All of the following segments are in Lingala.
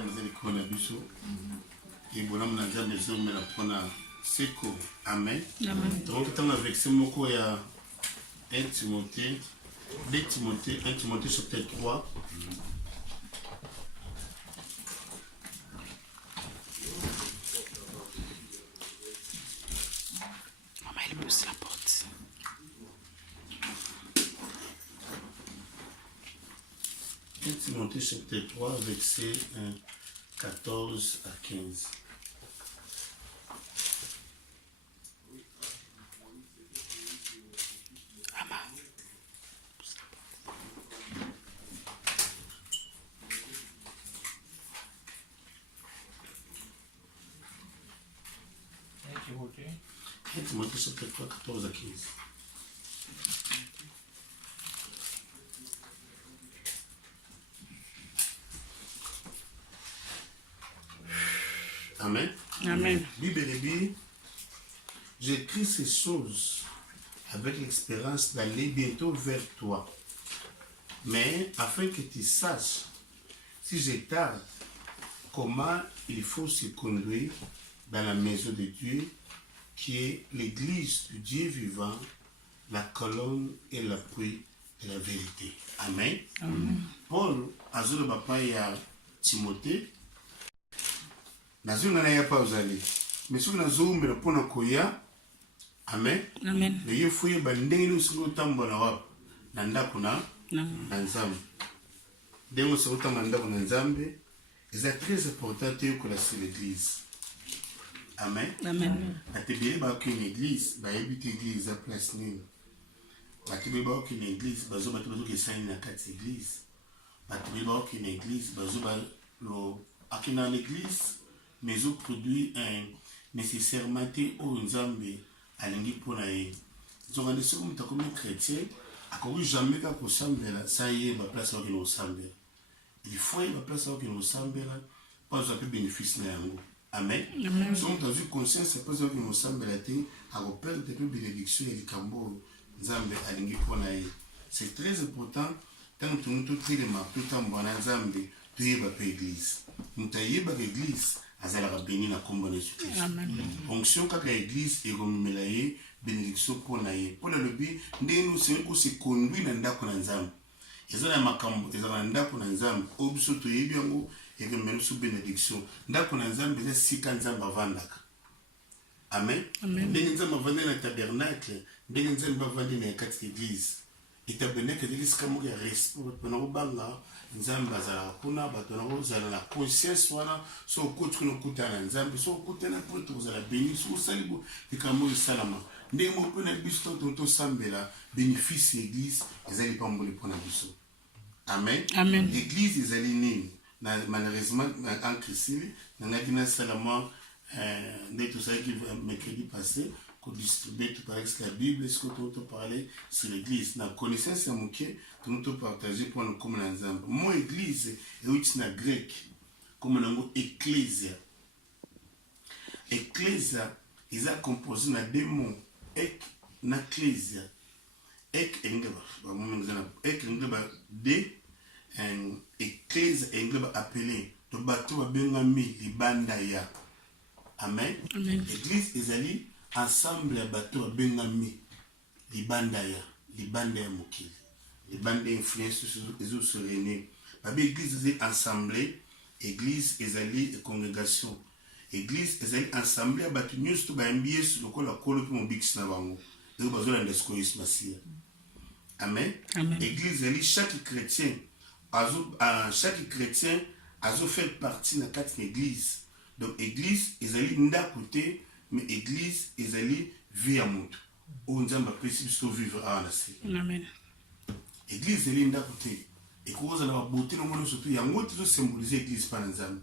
nzambe zeli kona biso et bonhomme na nzambe zomela pona seko amen. Donc tanga verset moko ya 1 Timothée 2 Timothée 1 Timothée chapitre 3 Maman elle pousse la porte. 1 Timothée chapitre 3 verset 14 à 15. Timothée chapitre 3, 14 à 15. Amen. Amen. Bible dit, j'écris ces choses avec l'expérience d'aller bientôt vers toi. Mais afin que tu saches, si je tarde, comment il faut se conduire dans la maison de Dieu, qui est l'église du Dieu vivant, la colonne et l'appui de la vérité. Amen. Amen. Paul, azul papa ya Timothée, nazul na ya pa uzali. Mais soki nazoumbela mpona koya, amen. Amen. Le ye fuye ba ndenge usingo tambola wapi na ndako na nzambe. Ndenge usingo tambola ndako na nzambe, c'est très important que l'église. Amen. Amen. Atebele ba une église, ba habite église à place nini. Atebele ba une église, bazo bato bazo kesani na kati église. Atebele ba une église, bazo ba lo akina l'église, mais au produit un nécessairement au nzambe alingi pona ye. Donc on est comme ta comme chrétien, akoki jamais ka kosambela ça y est ba place au kino sambela. Il faut ba place au kino sambela pas un peu bénéfice na yango. Amen. Donc dans une conscience c'est pas ça que nous sommes belatés à repérer des bénédictions et les cambo nzambe alingi pona ye. C'est très important tant que nous tout les ma tout en bon nzambe tu y va église. Nous taillé ba église azala béni na kombo na Jésus. Amen. Fonction ka église et comme melaye bénédiction pona ye. Pona le bi ndé nous c'est que se conduit na ndako na nzambe. Ezala makambo ezala ndako na nzambe obiso to yebi yango et que nous sous bénédiction. Ndako na nzambe c'est sika nzambe avandaka. Amen. Ndenge nzambe avandi na tabernacle, ndenge nzambe avandi na kati église. Et tabernacle église comme ya respect pona obanga nzambe azala kuna bato na ozala na conscience wana so kotu no kutana nzambe so kutana poto ozala béni so salibo ikamo salama. Ndenge mo pona biso to sambela bénéfice église ezali pamboli pona biso. Amen. Amen. L'église ezali nini? Malheureusement en Christ on a dit seulement tout ça qui mercredi passé qu'on distribuait tout par la Bible est-ce que tu parler sur l'église na connaissance à moquer tout nous partager pour nous comme l'ensemble mon église est aussi en grec comme on ecclésia ecclésia ils a composé na deux mots ek na ecclésia ek engaba de église engaba appelé to bato babengami libanda ya. Amen. L'église ezali ensemble ya bato babengami libanda ya mokili. Libanda influence ezo se réunir. Babe église ezali ensemble, église ezali congrégation. Église ezali ensemble ya bato nyonso to bayambi Yesu lokola kolo pe mobikisi na bango. Ezo bazolanda siko Yesu Masia. Amen. Église ezali chaque chrétien a fait partie de la église. Donc, l'église, ils allaient d'un côté, mais l'église, ils allaient vivre à monde. On dit, ma possible de vivre à la Amen. L'église, ils allaient d'un côté. Et quand vous allez avoir beauté, le monde surtout, il y a un autre qui symbolise l'église par exemple.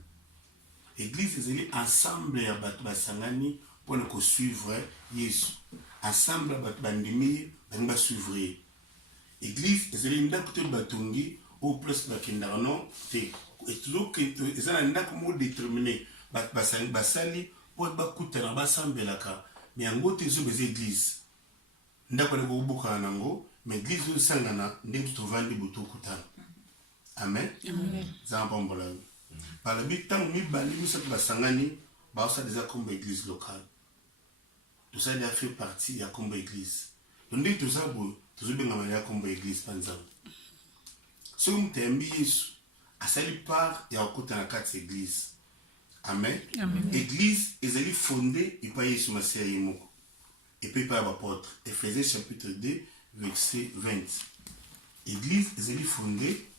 L'église, ils allaient ensemble à Batba Sangani pour nous suivre Jésus. Ensemble à Batba Ndemi, pour nous suivre. L'église, ils allaient d'un côté de Batongi, au plus Bakindarno, et toujours qu'ils allaient d'un côté déterminé. Basali, pour bakutana basambelaka, mais en gros, ils ont des églises. Ndako na bobuka nango, mais l'église de Sangana, ndenge tu vandi buto kutana. Amen. Amen. Zambambola. Par le temps, mibali misato basangani baosa déjà comme église locale. Tout ça a fait partie de la comme église. Donc tout ça toujours bien la comme église panzam. Ce que m'tembi Yesu a sali part ya okota na kati église. Amen. Amen. Église est fondée et pas Yesu Masia yemoko. Et puis par l'apôtre. Éphésiens chapitre 2 verset 20. Église est fondée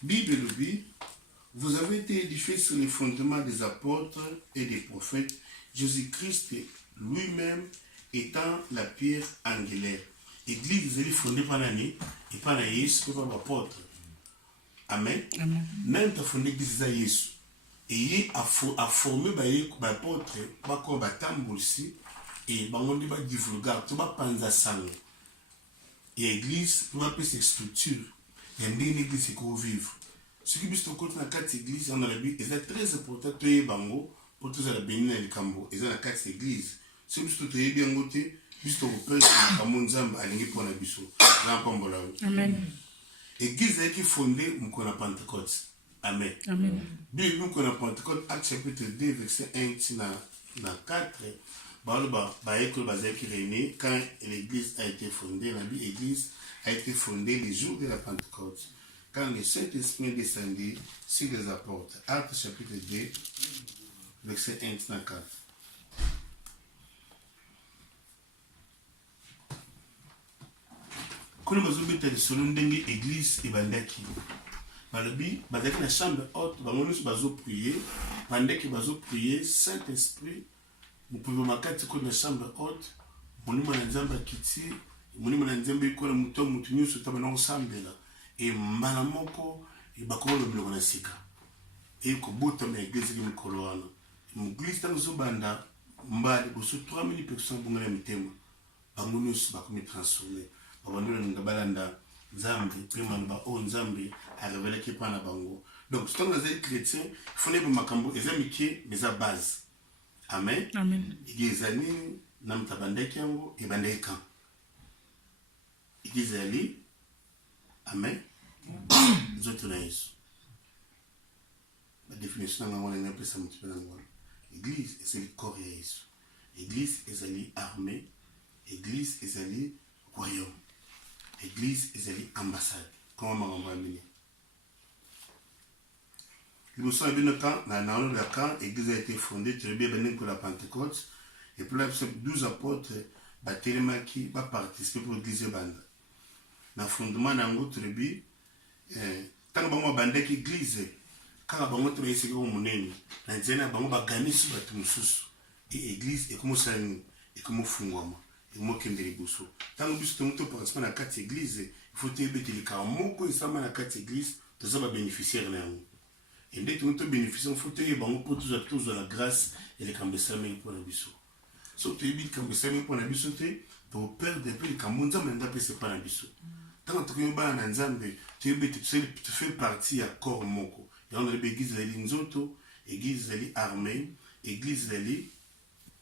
Bible le dit, vous avez été édifiés sur les fondements des apôtres et des prophètes, Jésus-Christ lui-même étant la pierre angulaire. L'église est fondée par l'année et par la Yesu et par l'apôtre. Amen. Amen. Même ta fondée l'église à Yesu. Et il a formé l'apôtre, il a aussi, et il a divulgué, il a pensé ça. Et l'église, il a fait cette structure. Il y a une église qui vivre. Ce qui est dans la carte église, on a la Bible, c'est très important de faire bango pour tous les bénis et les cambo. Et dans la carte église, ce qui est bien goûté, juste au peuple, comme Zamba, à l'ingé pour la biso. Amen. L'église est fondée, nous connaissons Pentecôte. Amen. Amen. Bible, nous connaissons Pentecôte, Acte chapitre 2, verset 1 à 4. Quand l'église a été fondée, l'église a été fondée le jour de la Pentecôte, quand le Saint-Esprit est descendu sur les apôtres. Acte chapitre 2, verset 1 à 4. Quand nous avons vu l'église et bandaki, balobi bazaki na chambre haute, bangonus bazo prier, bandaki bazo prier, Saint-Esprit, vous pouvez makati ko na chambre haute, monima na nzamba kiti, monima na nzamba ko na mutu nyuso tabana osambela, et mbala moko e bakolo biloko na sika. Et ko buta na église ki mikolo wana. L'église tango zo banda mbali bo so 3000 personnes bunga na mitema. Bangonus bakomi transformer. Babandona ngabalanda Nzambe, Pemamba, O Nzambe, a révélé qu'il n'y a pas de bango. Donc, si on est chrétien, il faut que makambo les amitiés, mais à base. Amen. Amen. Les amis, nam tabandeki yango, et bandeka. Les amis, Amen. Nous autres naïs. La définition de l'angoisse est un peu ça, l'église, c'est le corps de Jésus. L'église, c'est l'armée. L'église, c'est le royaume. L'église est l'ambassade. Comment on va amener? Le sang est bien quand, dans le camp, l'église a été fondée, très bien pour la Pentecôte. Et pour les 12 apôtres, qui va participer pour l'église bande. Dans le fondement, dans le très bien, tant que vous avez l'église, quand vous avez essayé de vous mener, vous avez gagné sur la Tumusus. Et l'église est comme ça, et comme fungwama. Et moi qui me dis bousseau. Tant que vous avez participé à la carte église, il faut que vous ayez les cas. Moi, quand vous avez la carte église, vous avez bénéficié de vous. Et dès que vous avez bénéficié, il faut que vous ayez tous la grâce et les cambessamens pour la biseau. Si vous avez des cambessamens pour la biseau, vous perdez un peu les cambons, mais ce n'est pas la biseau. Tant que vous avez un ensemble, tu fais partie du corps moko. Et on a l'église de l'Inzoto, l'église de l'armée, l'église de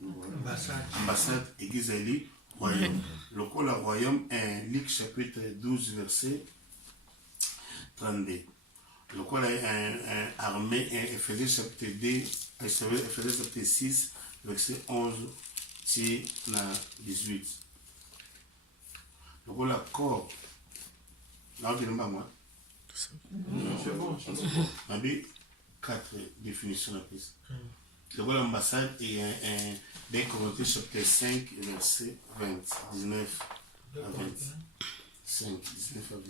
l'ambassade, l'église de royaume. Le royaume est Luc chapitre 12, verset 32. Le quoi est un armée est Éphésiens chapitre 2, Éphésiens chapitre 6, verset 11 à 18. Le quoi la corps. Là, on dit moi. C'est bon. On a 4 définitions de la piste. Le quoi l'ambassade est un des Corinthiens chapitre 5, verset 20, 19 à 20. 5, 19 à 20.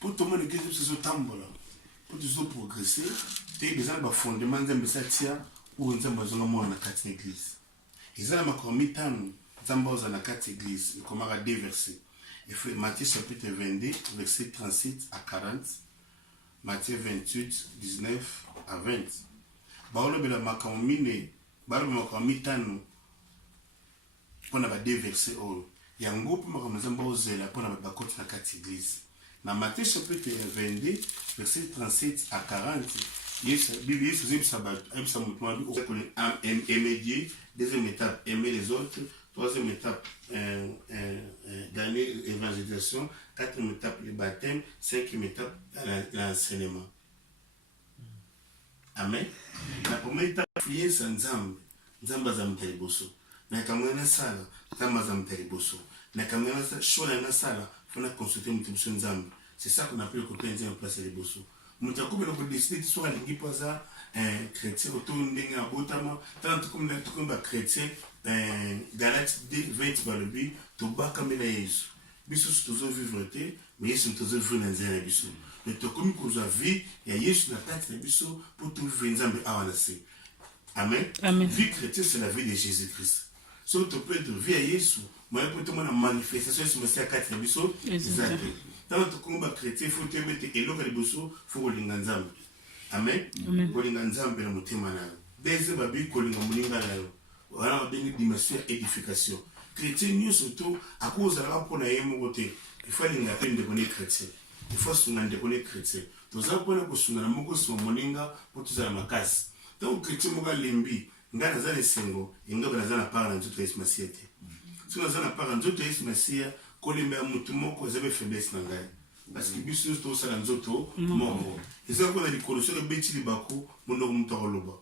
Pour tout le monde qui est sur tambola, pour tout progresser, tu as besoin d'un fondement de Messatia ou un zambazon dans la carte église. Ils ont encore mis tant zambazon dans la carte église, comme à 2 versets. Matthieu chapitre 22, verset 37 à 40. Matthieu 28, 19 à 20. Baolo bela makamine, baolo makamita pour na 2 versets. Yango pour makamazamba ozela pour na bakoti na carte église. Dans Matthieu chapitre 22, verset 37 à 40, Bible aimer Dieu, deuxième étape, aimer les autres, troisième étape, gagner l'évangélisation, quatrième étape, le baptême, cinquième étape, l'enseignement. Amen. La première étape, c'est Nzambe. Nzambe azamta liboso. Na kamwana sala, Nzambe azamta liboso. Na kamwana chola na sala, fona consulter mutubiso Nzambe. C'est ça qu'on appelle le côté indien en place liboso. Mutakume no décider tu sois lingi poza chrétien autour ndenge abotama, tant comme na tukumba chrétien Galates 20 va le but, to baka mena Yesu. Biso tuzo vivre te, mais Yesu tuzo vivre na nzela biso. Mais to comme qu'on a vie, ya Yesu na tête na biso pour tout vivre Nzambe awanase. Amen. Amen. Vie chrétienne, c'est la vie de Jésus-Christ. Si tu peux être vie à Jésus, moi, je peux te montrer une manifestation sur le 4 épisodes. Dans notre combat chrétien, il faut te mettre et l'eau de Bosso, il faut que tu Amen. Amen. Pour l'Inganzam, le Mutimana. Deuxième babi, pour l'Ingamuninga. Voilà, on a une dimension d'édification. Chrétien, surtout, à cause de la rapport à Yemogote, il faut l'Ingapen de bonnes chrétiens. Il faut se demander de bonnes chrétiens. Tous les points que se donnent, beaucoup sont moninga pour tous les macasse. Donc, chrétien, moga lembi, nga nazana sengo, inga nazana para nzoto Yesu Masiya te. Si nazana para nzoto Yesu Masiya, kolemba mutu moko ezebe faiblesse na ngai. Parce que biso to sala nzoto moko. Ezaka ko na likolo so beti libako, mondo mutu akoloba.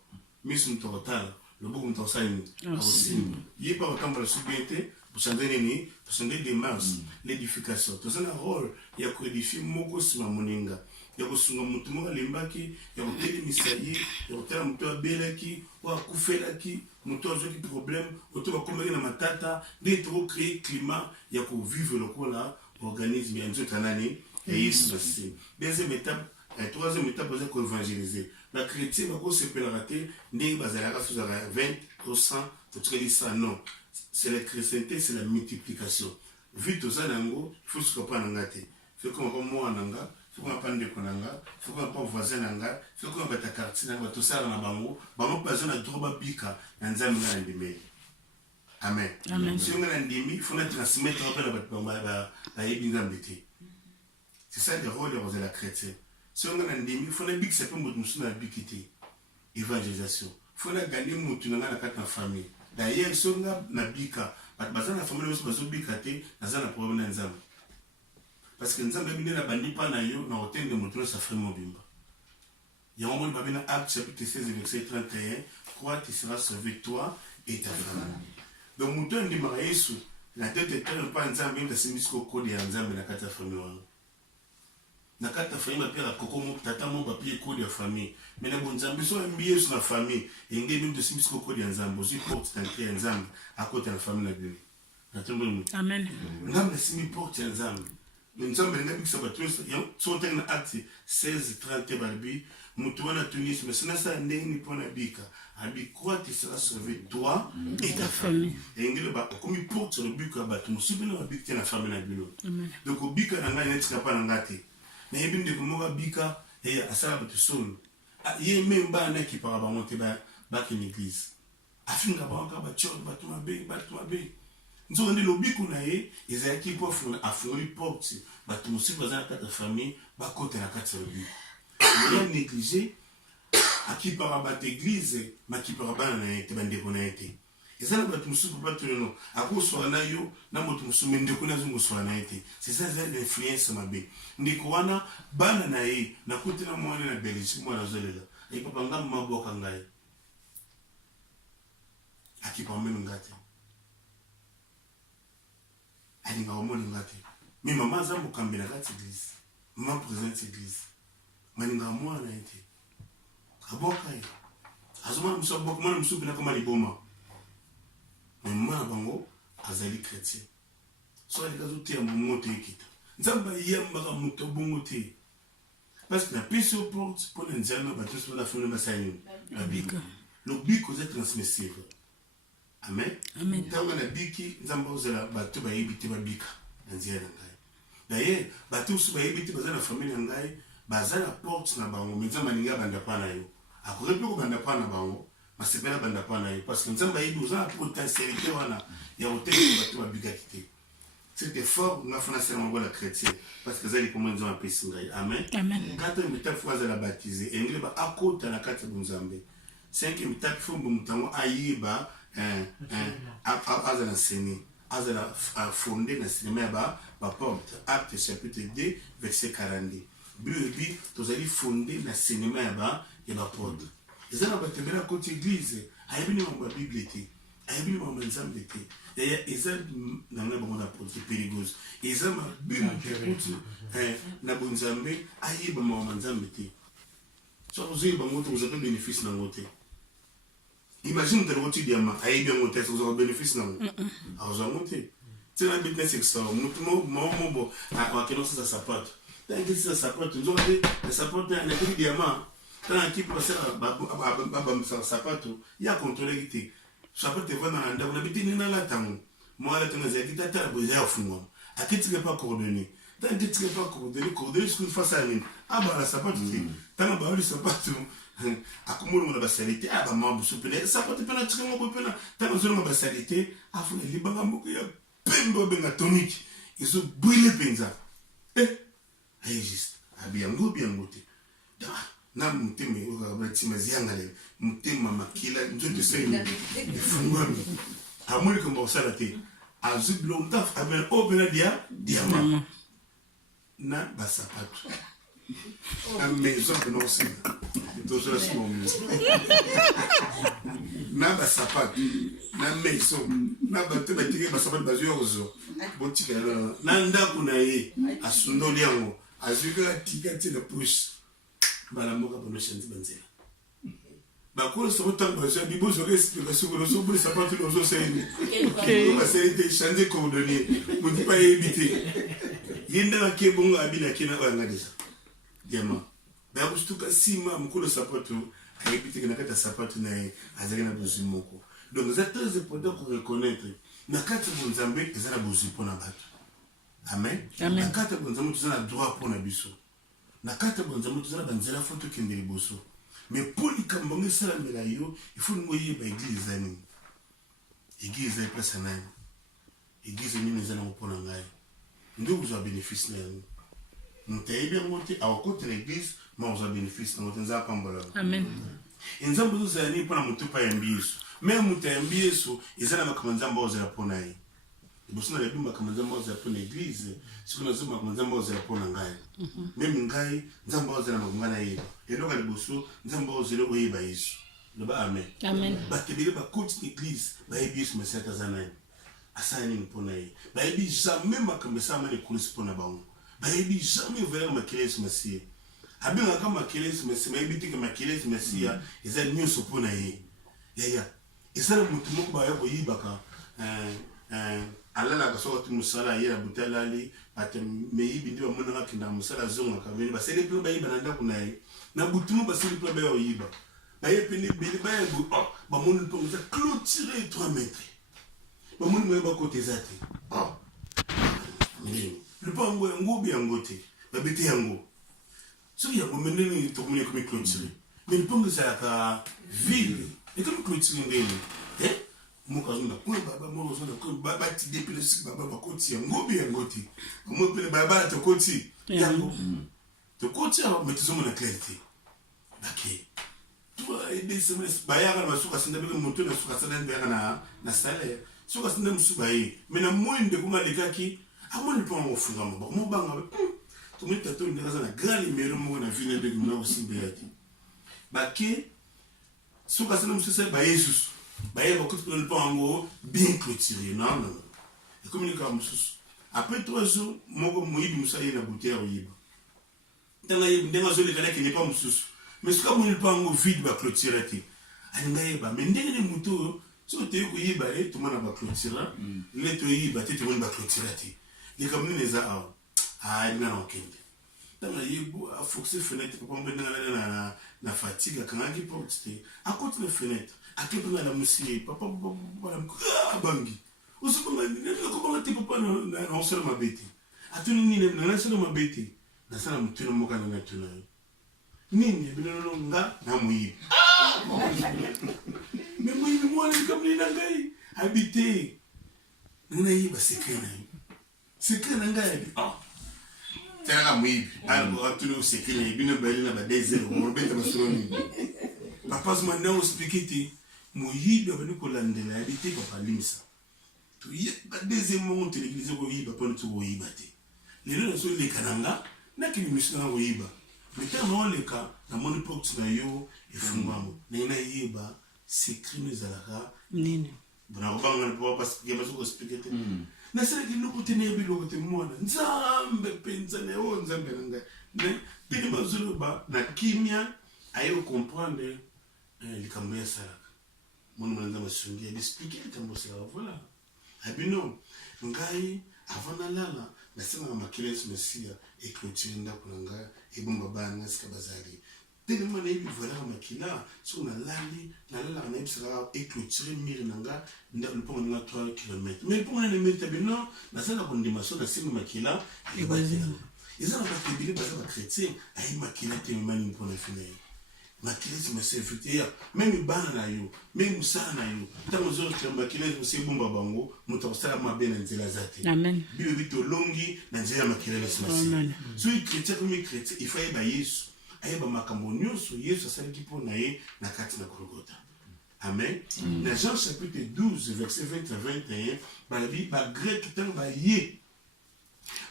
Misu mutu akotala, loboko mutu akosala akosimba. Ye pa kotambola subiete, pour changer nini, pour changer des mœurs, l'édification. Tout ça un rôle, il y a que édifier moko sima moninga. Ya kosunga mutu moko lembaki, ya kotelemisa ye, ya kotala mutu abelaki, ou akufelaki, mutu azwaki problème, mutu bakomaki na matata, nde toko créer climat ya ko vivre lokola organisme ya nzoto nani ya Yesu Masiya. Deuxième étape, troisième étape, c'est qu'on évangéliser. La chrétienne va se pénaliser, nde bazalaka sur 20 ou 100, tu ça non. C'est la chrétienté, c'est la multiplication. Vu tout ça, il faut se comprendre en gâté. Il faut qu'on va moi en anga. Il faut qu'on apprenne de konanga, il faut qu'on apprenne voisin nanga, il faut qu'on apprenne ta quartier nanga, tout ça dans bango, bango besoin de droba bika, nzambe na ndimi. Amen. Si on a ndimi, il faut transmettre un peu la yebi nzambe te. C'est ça le rôle de la chrétienne. Si on a ndimi, il faut que ça peut nous na bikité. Évangélisation. Il faut gagner mutu nanga na kata famille. D'ailleurs, si on a na bika, bazana famille aussi bazo bika te, nazana problème na nzambe. Parce que nous avons bien la bandit pas na yo na hôtel de moto ça fait mobimba. Il y a un moment babina Acte chapitre 16 verset 31, crois tu seras sauvé toi et ta famille. Donc moto ndi mara Yesu la tête est tellement pas nzambe nda simisko code ya nzambe na kata famille wangu. Na kata famille ba pera koko mo tata mo ba pie code ya famille. Mais na bon nzambe so mbi Yesu na famille et ngi même de simisko code ya nzambe aussi porte d'entrée ya nzambe à côté de la famille la Bible. Na tombe mo. Amen. Nzambe simi porte ya nzambe. Nous sommes venus avec ça, sont en acte 16, 30 balbi, Moutouana Tunis, mais c'est ça, n'est pas un bika. Abi, quoi, tu seras sauvé, toi et ta famille. Et il comme il porte sur le bika, tu me souviens de la bika, la famille na bilo. Donc, au bika, n'a pas n'engate. Mais il y a bien de bika, et à ça, tu sonnes. Il y a même pas un qui part à monter back in l'église. Afin qu'à battre, nous avons dit le but qu'on a eu, ils ont été pour affronter les portes, tout le monde dans la famille, bah côté la carte sur le but. Ils ont négligé, à qui par abattre l'église, mais qui par abattre la été, ben déconnecté. Ils ont battu monsieur pour pas tout le nom. À cause soit là yo, n'a pas tout monsieur mais déconnecté nous soit là été. C'est ça l'influence ma bé. Ndikoana bana na ye, na côté na moi na Belgique moi na zolela. Et papa ngam maboka ngai. À qui par même ngate. Alinga omoni ngate. Mais maman za mukambela kati église. Maman présente église. Maninga mwa na ite. Aboka ye. Azuma muso boka mwana muso bina kama liboma. Mais mwana bango azali chrétien. So ali kazo tia moto ekita. Nzamba yamba ka moto bongo te. Parce que la pisse aux portes pour les nzamba bato so na fona masanyo. La bika. Le biko est transmissible. Amen. Amen. Tant qu'on a biki, nous avons besoin de bateau ba yebite ba bika. Nzia ngai. D'ailleurs, bateau so ba yebite ba na famille ngai, ba za la porte na bango, mais nzamba ninga banda pa na yo. Akore pe ko banda pa na bango, ma sepela banda pa na yo parce que nzamba yebi za potentialité wana ya hotel bateau ba bika kité. c'était fort nga fana sera mon la chrétien parce que zali comment nzamba pesi ngai amen quand on meta fois à la baptiser engle ba akota na kati bunzambe 5 mitape fumbu mutango ayiba azana seni azana fondé na cinéma ba porte acte chapitre 2 verset 42 bibi tozali fondé na cinéma ba porte ezana batembera côté église ayibini mu bible te ayibini mu nzambe te eza nanga bango na porte périgose eza ma bible te na bunzambe ayiba mu nzambe te so vous avez bango vous avez bénéfice na ngote. Imagine que tu dis à aïe bien monter, vous avez bénéfice non? Alors vous avez monté. C'est un business extra. Mon bon, à quel ça sapote. Tant que ça sapote, nous avons dit le sapote un peu de diamant. Tant qu'il passe à sapote, il y a contrôlé qui était. Sapote va dans l'endroit, on habite dans la tango. Moi, la tango, j'ai dit à ta bouille à fond. À qui tu n'es pas coordonné? Tant que tu n'es pas coordonné, ce qu'il faut faire. Ah bah la sapote, tant que le sapote. Akumulu na basalite aba mambo supele sapote pena tsingo bopena tano zolo basalite afuna libanga moko ya pembo benga tonique iso brûler penza juste abiango biangote da na muteme ukabatima ziangale mutema makila nzote sene ifungwami amuli ko mbosala te azublo mtaf aben obena diamant na basapato a maison que nous sommes. Na basapato na maison na bato batike basapato bazoyozo botika na ndako na ye asundoli yango azuka tikati na push bala moka bono shanti banzela bakolo so tango bazo bibozo ke explication ko so buli sapato no so sene ba sene te changer coordonnées mo di pa éviter yenda ba ke bongo abina kina ko ngadisa diamant ba kustuka sima mukolo sapato ayibiti na kata sapato na azali na buzimoko donc c'est très important qu'on reconnaître na kata bunzambe ezala buzipo na bato amen na kata bunzambe tuzana droit pour na biso na kata bunzambe tuzana banzela foto kendeli boso mais pour likambango sala mela yo il faut ngoye ba église ani église est place na église ni nezana opona ngai ndio vous avez bénéfice na yo mutaye bien monter à côté de l'église mais vous avez bénéfice na nza pambola amen nzambo zo zani pona mutupa ya mbiso mais mutaye mbiso ezana makamza mbozo ya pona yi bosona le bimba makamza mbozo ya pona église sikuna zo makamza mbozo ya pona ngai même ngai nzambo zo na ngana yi elo ka liboso nzambo zo le oyiba yesu le ba amen amen ba tebele ba coach église ba yebisu mesata zanani asani mpona yi ba yebi jamais makamza mane kulisi pona bango ba yebi jamais ouvert makelesi masie abinga kama makelesi masie ba yebi tika makelesi masie eza nyonso pona yi ya ezala mutu moko ba yabo yibaka alala ka sokati musala yera butalali ate meyibi ndi bamona ngakinda musala zonga kabeni basele pe ba yiba nanda kunayi na butumu basele pe ba yiba ba yepeni bili ba yebu ba monu pe musa clôturer 3 mètres ba monu me ba côté zate le pango ngobi yangote ba beti yango so ya ko meneni to mune ko clôturer mais le pango ça ka ville et comme clôturer ngeni mukazunda kuna baba mo zona ko baba ti depuis le baba ba koti ngobi ngoti mo pele baba to koti yango to koti a metizo na clarté OK toi aider SMS bayaka na suka sinda bile moto na suka sinda bayaka na salaire suka sinda musuba yi mena mwende kuma lekaki amoni pa mo funga mo banga to mita to ndaza na grand numéro mo na vina de na osimbe yaki baki suka sinda mususa ba Jesus baye beaucoup de pango bien clôturé non et communiquer comme ça après 3 jours moko moyibi musaye na bouteille oyiba tanga yibi ndenga zoli kala ki n'est pas mususu mais ce comme il pango vide ba clôturer ti alinga ba mais ndenge ne muto so te ko yiba to mona ba clôturer le to yiba te mona ba clôturer ti les comme ni les a ina na okende tanga yibu a foxer fenêtre pour pombe na fatigue quand il porte à côté de fenêtre akipuna la musie papa bana bangi usukuma nini ko bana tipo papa na osela mabeti atuni nini na osela mabeti na sana mutuna moka na tuna nini binono nga na muyi mais muyi mo ni comme ni ngai habiter nina yi ba sekena secret na ngai yabi tela mwibi alikuwa tuli secret na ibino bali na badeze mo beta basoni papa zuma na hospitalité moyibi abani kolandela yabite papa limsa to ye badeze mo te l'église ko yiba pona to yiba te lelo na so le kananga na kini misuna ko yiba meta no le ka na moni porte na yo efungwamo na yiba secret nezalaka nini bona ko banga na parce que baso ko hospitalité na sele ki lokuti ne bi lokuti mwana nzambe penza ne o nzambe nga ne bini bazulu ba na kimia ayo comprendre likambo ya salaka mon mwanza masungi expliquer likambo sala voilà abino ngai avant na lala na sema na makiles mesia e clôture ndako nga e bomba bana sika bazali tene mwana ibi voilà makila so na lali na lala na ibsala e clôture mire nanga nda le pont na 3 km mais pour na mérite bino na sala ko ndima so na sima makila e bazali ils ont pas tibili baza ba chrétien ay makila te mani pour na finir makila se mese fiti ya même bana na yo même musana na yo tango zo makila se bomba bango mutosala mabe na nzela zate amen bibi bito longi na nzela makila na simasi so i chrétien comme chrétien il faut ba yesu ayeba makambo nyonso yesu asalaki mpo na ye na kati na Golgotha amen na Jean chapitre 12 verset 20 à 21 balobi bagrek ntango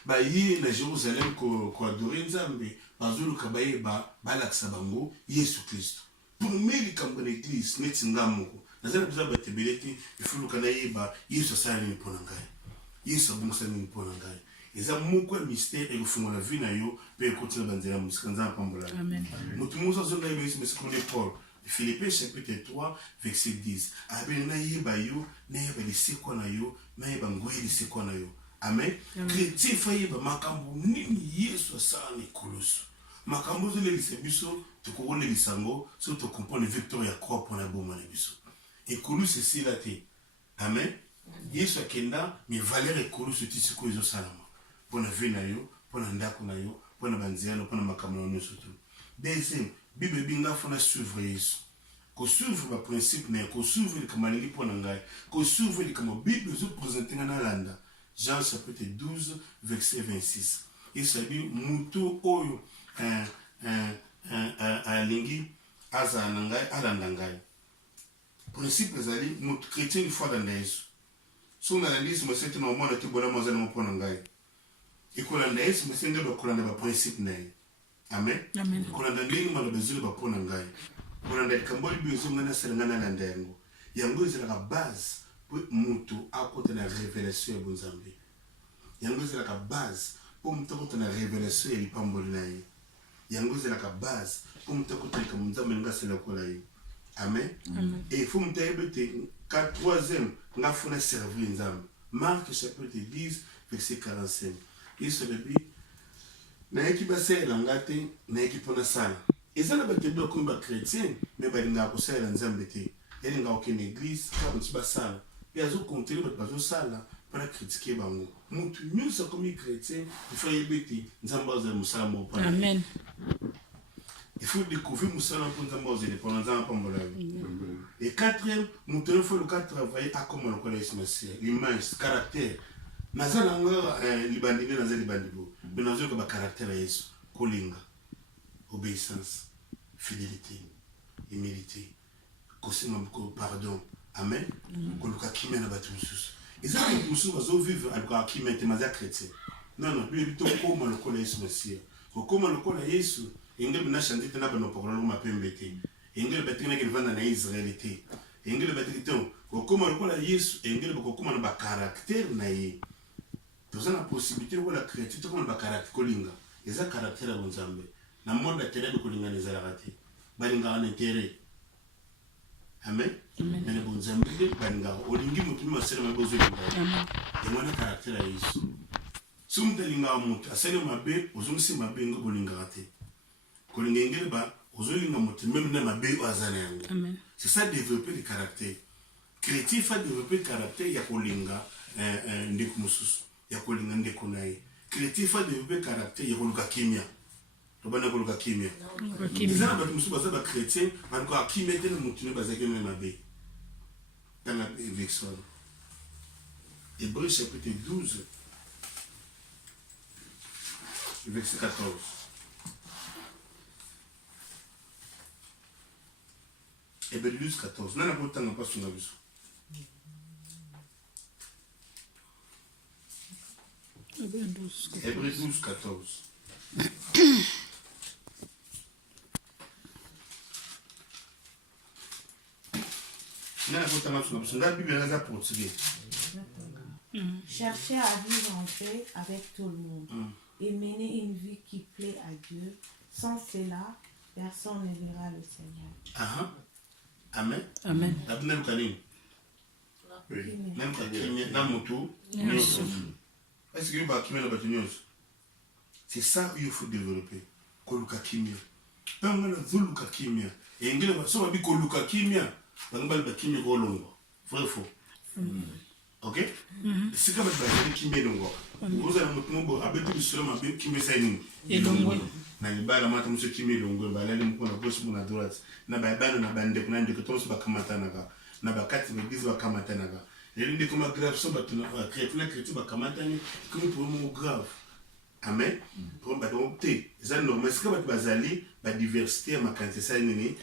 baye na Jérusalem koadore nzambe bazoluka bayeba balakisa bango yesu kristo premier likambo na église neti nga moko nazala mpenza bato ebele te ifuluka nayeba yesu asala nini mpo na ngai yesu abongisa nini mpo na ngai eza moko ya mystère ekofungola vi na yo mpe ekoti na banzela mosika nzambe apambola moto moso azonga yeba yesu mesikole paul Philippiens chapitre 3 verset 10 abeli nayeba yo nayeba lisekwa na yo nayeba ngoyi lisekwa na yo amen chrétien fayeba makambo nini yesu asala na ekoloso makambo ozolelisa biso tokokolelisa yango so tokomprendre victoire ya croix mpona boma na biso ekolusu esila te amen yesu akenda me valeur ekolusu ti sikoyo ezosalama mpona vie na yo mpona ndako na yo mpona banzela mpona makambo na nyonso to deuxième bible ebinga fona suivre yesu kosuivre baprincipe na ye kosuivre likambo alingi mpona ngai kosuivre likambo bible ezopresente nga nalanda Jean chapitre 12 verset 26 yesu abi mutu oyo alingi azala na ngai alanda ngai principe ezali moto chrétien il faut alanda yesu so nalandi yesu mosete na omona te bona mozala mo mpona ngai ekolanda yesu mosenge bakolanda baprincipe na ye amen ekolanda ndenge maloba ezoli bapona ngai kolanda likambo libi ezonga nasala ngai nalanda yango yango ezalaka base po moto akota na révélation ya bonzambe yango ezalaka base po moto akota na révélation ya lipamboli na ye yango ezalaka base po moto akota likambo nzambe nga asala kola ye amen et il faut moto ayebe te troisième nga fona servir nzambe Marc chapitre 10 verset 45 yesu alobi nayeki basalela nga te nayeki mpona sala eza na bato ebele bakomi bachrétien me balingaka kosalela nzambe te yalingaka kokende église kaka motu basala mpe azokontele bato bazosala mpona kritike bango motu nyonso akomi chrétien ifo ayebe te nzambe azala mosala moko mpona amen il faut découvrir mosala mpo nzambe azala mpona nzambe apambola yo et quatrième moto oyo fo luka travailler akoma lokola yesu masiya l'image caractère naza nanga libandi nde naza libandi bo me nazoyoka bacaractère ya yesu kolinga obéissance fidélité humilité kosenga pardon amen koluka kimia na bato mosusu eza na bato mosusu bazovivre alukaka kimia te maza chrétien non biyebi tokóma lokola yesu masiya kokóma lokola yesu engeli bina chanti te na banopokolo loko mapembe te engeli batekinaki livanda na israele te engeli bateki te kokóma lokola yesu engeli bakokóma na bacaractère na ye toza na possibilité lokola chrétien tokóma na bacaractère kolinga eza caractère ya bonzambe na monde ya terebe kolingana ezalaka te balingaka na intérêt amen mene bonzambe nde balingaka olingi motu mimi asalema bozolinga yango wana caractère ya yesu so moto alingaka moto asali mabe ozongisi mabe ngo bolingaka te kolinga engeli ozolinga moto meme na mabe oyo aza na yango c'est ça développer le caractère chrétien fa développer caractère ya kolinga ndeko mosusu ya kolinga ndeko na ye chrétien fa développer caractère ya koluka kimia tobana koluka kimia eza na bato mosusu baza bachrétien balukaka kimia te na motu ne bazalaki na mabe tanga évection Hébreux chapitre 12 verset 14. Hébreux 12, 14. Nana pas tant pas sur la vision. Hébreux 12, 14. Nana pas tant pas sur la vision. La Bible est là pour tirer. Cherchez à vivre en paix avec tout le monde et mener une vie qui plaît à Dieu. Sans cela, personne ne verra le Seigneur. Amen. Amen. La Bible est là. Même quand il y a un moto, est-ce que vous avez c'est ça qu'il faut développer. Koluka kimia. Panga na zuluka kimia. Et ngile ba so ba koluka kimia. Banga ba kimia ko longo. Vrai faux. OK? C'est comme ba kimia longo. Vous avez mutumo bo abetu solo ma be kimia saini. Et longo. Na ibala mata muso kimia longo ba lele mko na gauche mko na droite. Na ba bana na bande kuna ndiko tonso ba kamata naga. Na ba kati ba bizu ba kamata naga. Et l'une des comme grave so ba tuna créature créature ba kamata ni comme pour mo grave. Amen. Pour ba donc té, ça normal c'est que bazali ba diversité ma quantité ça nini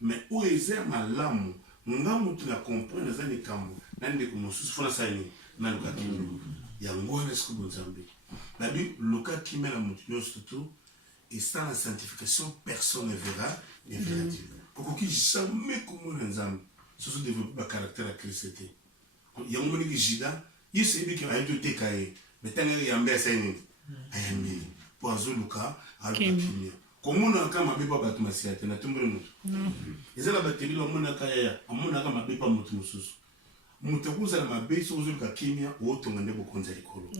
mais où est malamu ngamu tuna comprendre ça ni kambo nande ko mosusu fona ça ni na luka kimelo ya ngwana siku bonzambe la Bible luka kimela mutu surtout et sans la sanctification personne ne verra Dieu pour qui jamais comme nzambe ce sont développer ba caractère à Christ ya ngomoni ki jida yese bi ki a été tekaye mais tant qu'il y a un bessin ayambi pour azuluka alukimia komona kama beba batu masiate na tumbure mutu ezala bateli lo mona kaya amona kama beba mutu mususu mutu kuza na mabe so zuluka kimia otonga ndebo konza likolo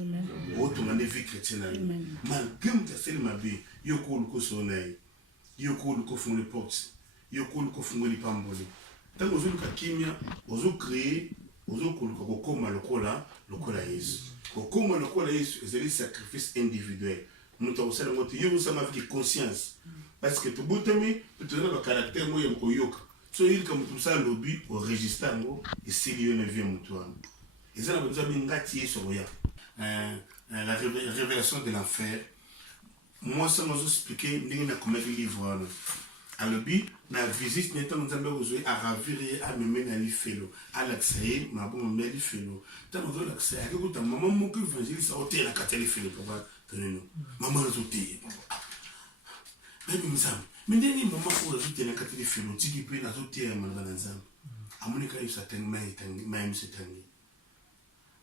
otonga ne vie chrétienne ayi malgré mutaseli mabe yoko luko sonai yoko luko fungule porte yoko luko fungule pambole tango zuluka kimia ozo créer ozo koluka kokoma lokola Yesu kokoma lokola Yesu c'est le sacrifice individuel nous t'avons ça le yo ça ma vie conscience parce que tout botami tout le caractère moi yem koyoka so il comme tout ça lobby au registre ngo et c'est lieu ne vient mutuan et ça la besoin ngati Yesu roya la révélation de l'enfer moi ça nous expliquer ndenge na commettre livre à lobby na visite n'étant nzambe ozoe à ravir à mener na lifelo à l'accès ma bon me lifelo tant on l'accès à que ta maman mon que évangéliste au terre na kateli felo papa teneno maman zoté même nzambe mais ndeni maman ko zoté na kateli felo tiki pe na zoté na manana nzambe amonika yusa tengmai même c'est tangi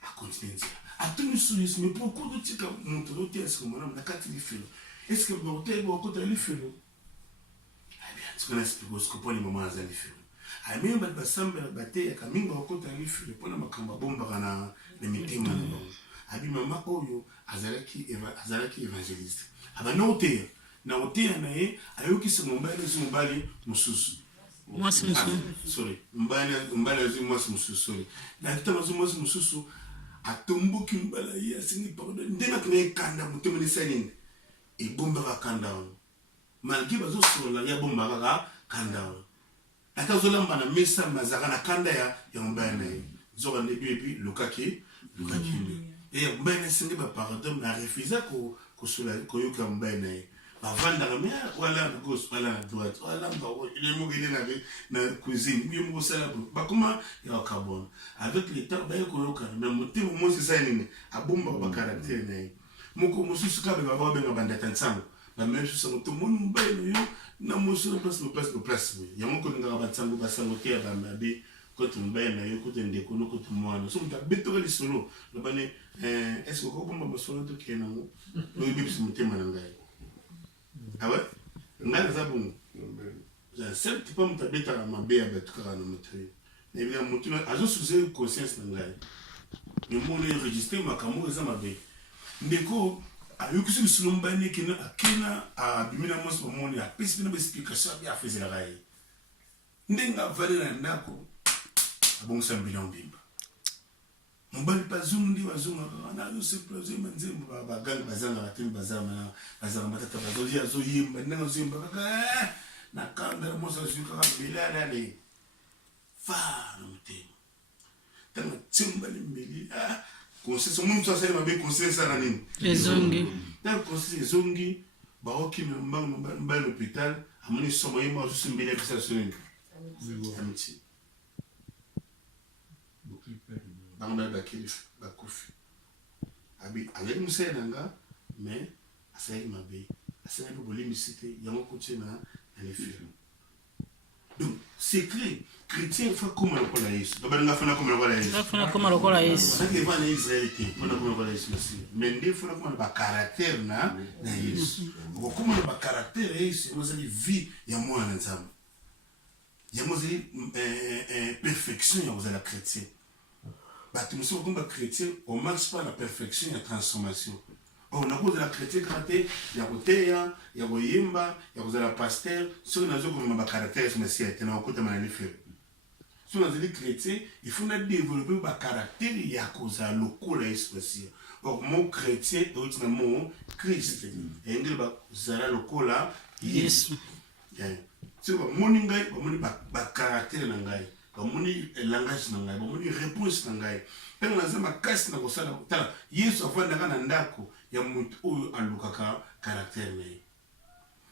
à continuer à tenir sur mais pourquoi de tika mon zoté est-ce que mon na kateli felo est-ce que bon terre bon côté lifelo ce qu'on explique ce que pour les moments à zalifiro a même ba samba baté ya kaminga okota lifiro pona makamba bomba kana na mitima no abi mama oyo azalaki évangéliste aba note na otea na ye ayoki se mbali mususu moi c'est sorry mbali zo mususu sorry na tama zo mususu atomboki mbala ya singi pardon ndena kne kanda mutima ni salini e bomba ka kanda malgré bazo sola ya bomba kaka kanda ata zolamba na mesa mazaka na kanda ya mbana zoka ne bi lukaki et mbana singi ba pardon na refuser ko sola ko yoka mbana ba vanda na mia wala na gauche wala na droite wala ba ile mo gine na cuisine mi mo sala ba kuma ya carbone avec le temps ba ko yoka mais motivo mo c'est ça ni abomba ba caractère na moko mususu ka ba ba benga banda tansango la même chose sur tout le monde bail yo na mosu na place ya moko nga ba tsango ba sango te ba mabe ko tumbaye na yo ko tende ko no ko tumwana so mta beto le solo lo bane est-ce que ko bomba ba solo to kena mo no bibi si mutema na ngai ah ouais ngana za bon ja c'est petit peu mta beta la mabe ya beto ka na mutri ne bien mutuna azo sous conscience na ngai ni mo le registre makamo za mabe ndeko ayokisi sulumba kina akina abimina moso moni apesi na explication ya fezela gai ndenga vale na ndako abongsa mbilon bimba mbali pazundi wazunga na yo se projet manzemba bagang bazanga batemba bazanga matata bazoji azoyimba ndenga zoyimba kaka na kanda moso zuka bilala le fa no mutema tanga tsimba limbeli conseil mon to asali mabe conseil ça nani ezongi tant conseil zongi baroki mbang l'hôpital amoni somo yema osusu mbele pesa soneng amiti banga bakili bakufi abi angeli musaya nanga mais asayeli mabe asayeli bolimisite yango kotie na lefe. Donc c'est clair, chrétien fa comme le kola Yesu to banga fana comme le kola Yesu fana comme le kola Yesu c'est que va na Israël qui fana comme le kola Yesu aussi mais ndé fana comme ba caractère na Yesu ko comme le ba caractère Yesu mo zali vie ya mwana nzambe ya mo zali perfection ya vous la chrétien ba tu muso comme ba chrétien on marche pas la perfection ya transformation. On a de la chrétien il y a Boteya, il y a Boyimba, il y a la pasteur, sur une azure comme un caractère, mais c'est un côté manifeste. Sur une azure chrétien, il faut développer un caractère, il y a cause à local à espécial. Donc, mon chrétien est un mot Christ. Et il y a un local à Yesu. C'est mon ingay, mon caractère nangai, mon langage nangai, mon réponse nangai. Quand on a ma casse na kosala, tala Yesu afanda kana ndako ya mutu oyo alukaka caractère naye.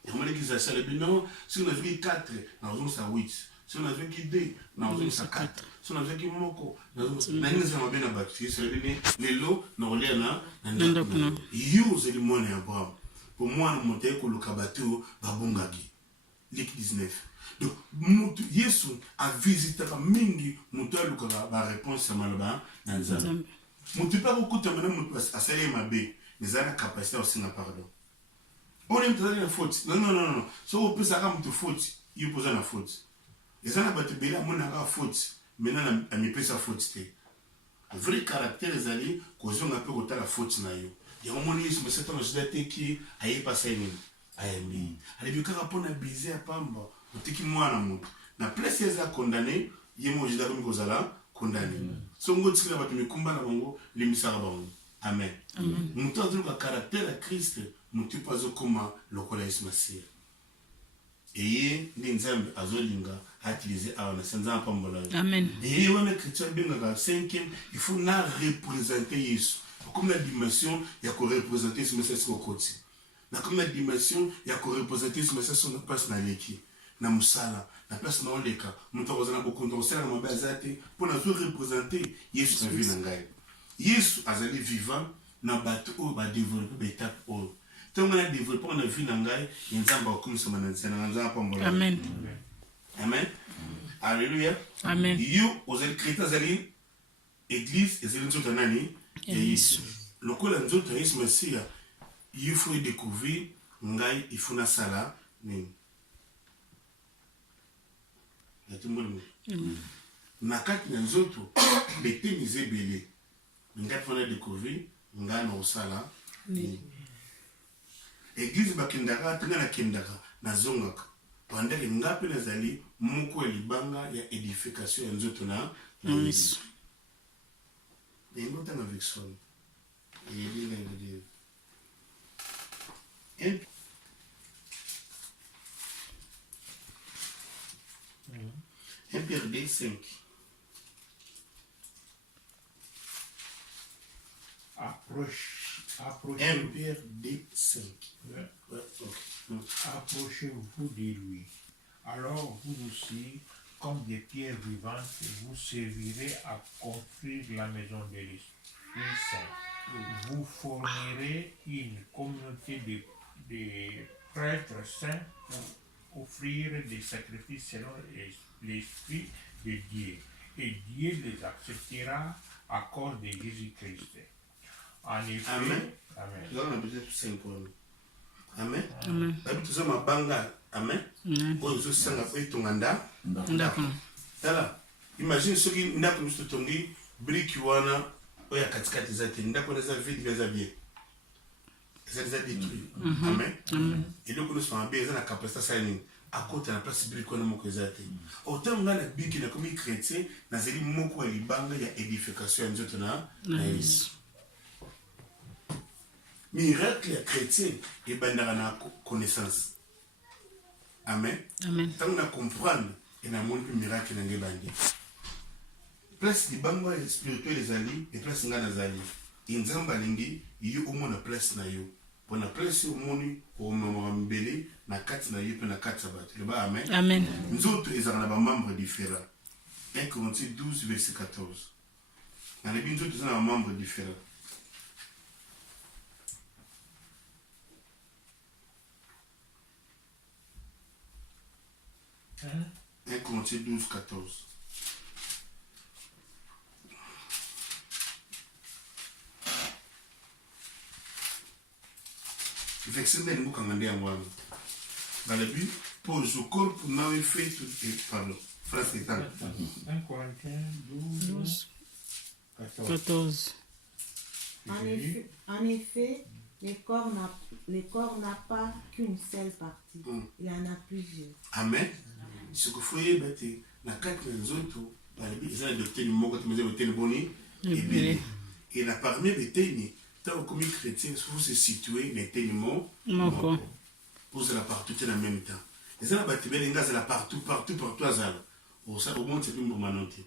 Yamale kisa le bino, si on a vu 4, na ozon sa 8. Si on a vu 2, na ozon sa 4. Si on a vu moko, na nini sa mabena baptiste, c'est le lelo na olia na ndako. Yo zeli mwana ya Abraham. Pour moi na monter ko lukabato babongaki. Luc 19. Donc, Yesu a visité mingi mutu alukaka ba réponse ya maloba na nzambe. Mutu pa kokuta mana mutu asale mabe, mais a la capacité aussi na pardon. On aime traiter la faute. Non. Si on peut savoir mutu faute, il pose la faute. Et ça n'a pas été belle, mon a faute. Maintenant, on me peut sa faute. Le vrai caractère des alliés, qu'on a peu autant la faute na yo. Il y a un moment où je me suis dit que aïe pas ça ni aïe. Allez bien quand on a brisé à pamba, on dit que moi na mutu. Na place les a condamné, il y a moi je d'abord kozala condamné. So ngo tsikila batu mikumba na bango limisaka bango. Amen. Mutu a le caractère à Christ, mutu pas comme lokola Yesu Masia. Et ndi nzambe azolinga utiliser awana sanza pambola. Amen. Et on est chrétien bien dans 5e, il faut na représenter Yesu. Comme la dimension, il y a qu'on représenter ce message au côté. Comme la dimension, il y a qu'on représenter ce message sur la place na leki, na musala, la place na oleka. Nous avons beaucoup de choses à bazate pour nous représenter Yesu na vie nangai. Yesu azali vivant na bato o ba développer étape o. Tant on a développé na vie nangai, nzamba comme ça mananza nzamba pambola. Amen. Amen. Alléluia. Amen. Yo ozali chrétien azali église ezali nzoto nani? Yesu. Lokola nzoto ya Yesu Masia, il faut découvrir ngai il faut na sala nini. Na kati na nzoto bete mizebele. Ngai faut na découvrir ngai na osala nini. Église bakindaka tanga na kindaka na zongaka. Pendant ngapi nazali moko libanga ya édification ya nzoto na Yesu. Et nous avons avec son. Et il va dire. 1 Pierre 2, 5. Approchez. 1 Pierre 2, 5. Ouais. Ouais, okay. Approchez-vous de lui. Alors vous aussi, comme des pierres vivantes, vous servirez à construire la maison de l'Esprit Saint. Vous formerez une communauté de prêtres saints pour offrir des sacrifices selon l'Esprit de Dieu. Et Dieu les acceptera à cause de Jésus-Christ. En effet, Amen. Amen. Nous avons besoin de 5 points. Amen. Amen. Nous avons banga. Amen. Bon, je sens après ton anda. D'accord. Tala. Imagine ce qui n'a pas de tongi, brique wana, oya katikati zate, n'a pas de vide, les habillés. Ça les a détruits. Amen. Et donc nous sommes bien, ils ont la capacité à s'aligner. À côté de la place brique wana moko zate. Autant on a la brique na comme chrétien, na zeli moko ya libanga ya édification nzoto na Yesu. Miracle chrétien et bandara na connaissance. Amen. Amen. Tant qu'on a comprendre et na monde miracle na ngebandi. Place di bango spirituel les alliés et place ngana zali. Inzamba lingi yu omo na place na yo. mpona place omoni omemaka mbele na kati na ye mpe na kati ya bato loba amen. Amen. Nzoto ezalaka na bamembre différent. 1 Corinthiens 12 verset 14. nalobi nzoto eza na bamembre différent. Hein? 1 Corinthiens 12, 14. Verset mbele ngokanga nde yango wana balobi pose au corps pour n'avoir fait tout pardon phrase étant 1 Corinthiens 12, 14. 14. En effet, le corps n'a pas qu'une seule partie. Il y en a plusieurs. amen. Soki foyeba te na kati na nzoto balobi eza na beteni moko te eza beteni boni ebele et na parmi beteni ntango okomi chrétien faut se situer na eteni Moko. ozala partout te na même temps eza na bato ebele nga azala partout azala omonti epi mbomano te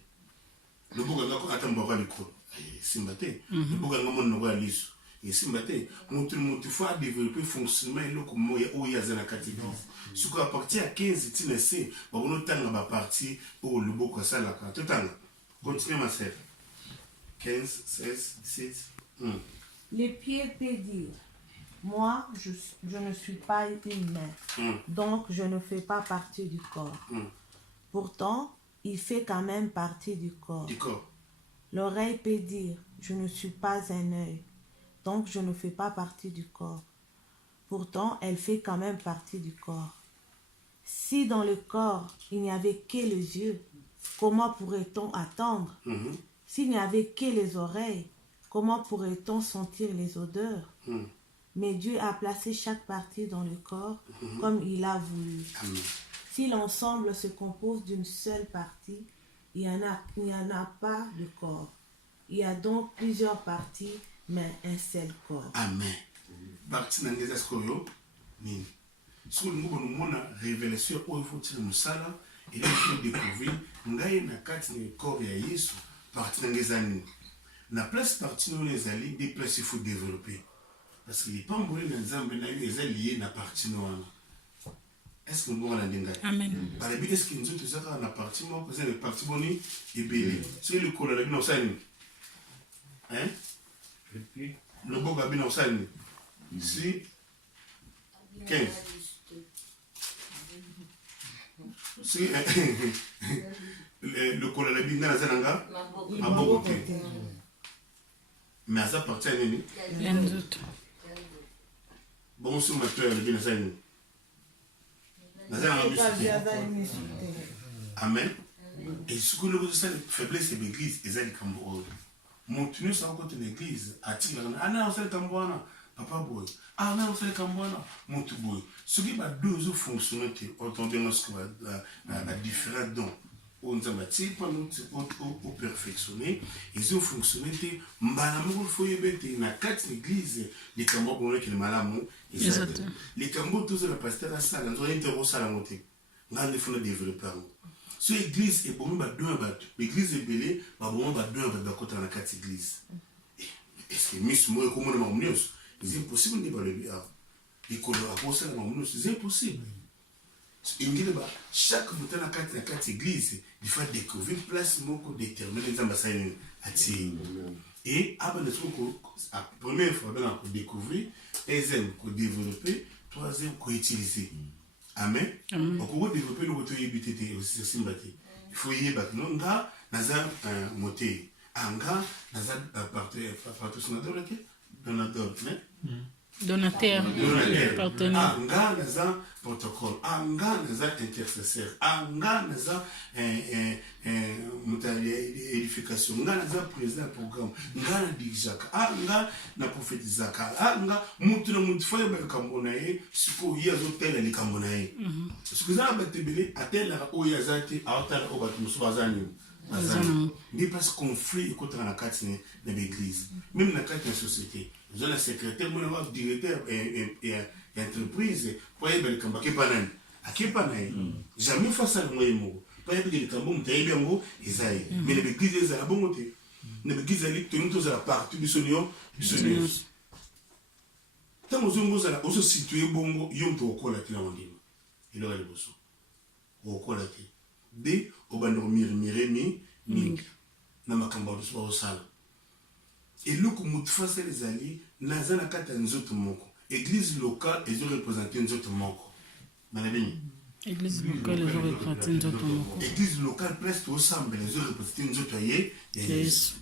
loboko yanga ata mboko ya likolo esimba te loboko yanga moni noko ya liso esimba te motu fo adéveloppe fonctionnement eloko oyo aza na kati eglise soki aparti ya 15 ntina se bakona otanga baparti oyo loboko asalaka totanga continue ma sœur 15 16 17 Les pieds peut dire, moi, je ne suis pas une main, donc je ne fais pas partie du corps. Pourtant, il fait quand même partie du corps. L'oreille peut dire, je ne suis pas un œil, donc je ne fais pas partie du corps. Pourtant, elle fait quand même partie du corps. Si dans le corps, il n'y avait que les yeux, comment pourrait-on attendre? S'il n'y avait que les oreilles, comment pourrait-on sentir les odeurs? Mais Dieu a placé chaque partie dans le corps comme il a voulu. Amen. Si l'ensemble se compose d'une seule partie, il n'y en a pas de corps. Il y a donc plusieurs parties, mais un seul corps. Amen. Partie na ngeza skoyo nini? Soki olingi komona révélation oyo efotili mosala eleki découvrir ngai na kati na corps ya Yesu partie na ngeza nini? Na place partie oyo ezali des places il faut développer parce que lipamboli na nzambe na yo eza lié na partie wana. Est-ce que mbongo na ndenga? Amen. Balobi est-ce que nzoto eza kaka na partie moko eza na partie boni ebele soki likolo na bino osala nini? Loboko ya bino osala nini? Si 15 si lokolo na bino aza nanga maboko te mais aza parti ya nini? Nzoto. bongo soki matoya na bino aza nini? naza nanga misu te. Amen. Et soki oloko tosala faiblesse ya baeglise eza likambo oyo motu nyonso akokota na église atikaka na ana osala likambo wana papa boy ana osala likambo wana motu boy soki bado ezofonctionne te otombenga soki badifférent don oyo nzambe atie mpona operfectionne ezofonctionne te mbala moko fo oyeba ete na kati na église likambo akomonakele malamu eza te likambo oyo tozala paster asala nzoka inte okosala yango te ngai nde fona développe yango so église ebomi badon ya bato baéglise ebele babomi badon ya bato bakotaka na kati église est-ce que misu moko ekomona makomo nyonso c'est impossible nde balobi awa likolo akosala makomo nyonso c'est impossible indile ba chaque moto na kati église il faut découvrir place moko déterminer nzambe asali nini atie et abana soko première fois bana ko découvrir deuxième ko développer troisième ko utiliser. Amen. Pour développer le retour yébité aussi simbati. Il faut y battre non nga naza moté. Anga naza partenaire donateur mais Donateur. Partenaire. Anga naza protocole. Anga naza intercesseur. Anga naza édification. Nga naza président programme. Nga na dirijaka. Anga na prophétisaka. Anga mutu na mutu foye ba kambona ye siko ye azotela likambo na ye. Siko za batebele atela o yazate aotala o batu musu bazani. Mais parce que conflit écoute dans la carte de l'église même dans la carte de la société vous avez un secrétaire mon directeur et entreprise pour y aller kamba kepanan akepanai jamais face à moi mo pour y aller kamba mutayebi yango ezai mais l'église ezala bongo te l'église ali tenu tous à la partie du sonio ntango ozongozala ozositue bongo yo moto okola te na mondima eloko ya liboso okola te de obanda komirimire mingi na makambo adusu baosala eloko motu fasala ezali naza na kati ya nzoto moko église locale ezorepresente nzoto moko balabini Église locale ezorepresente nzoto moko. église locale presque osambela ezorepresente nzoto ya Yesu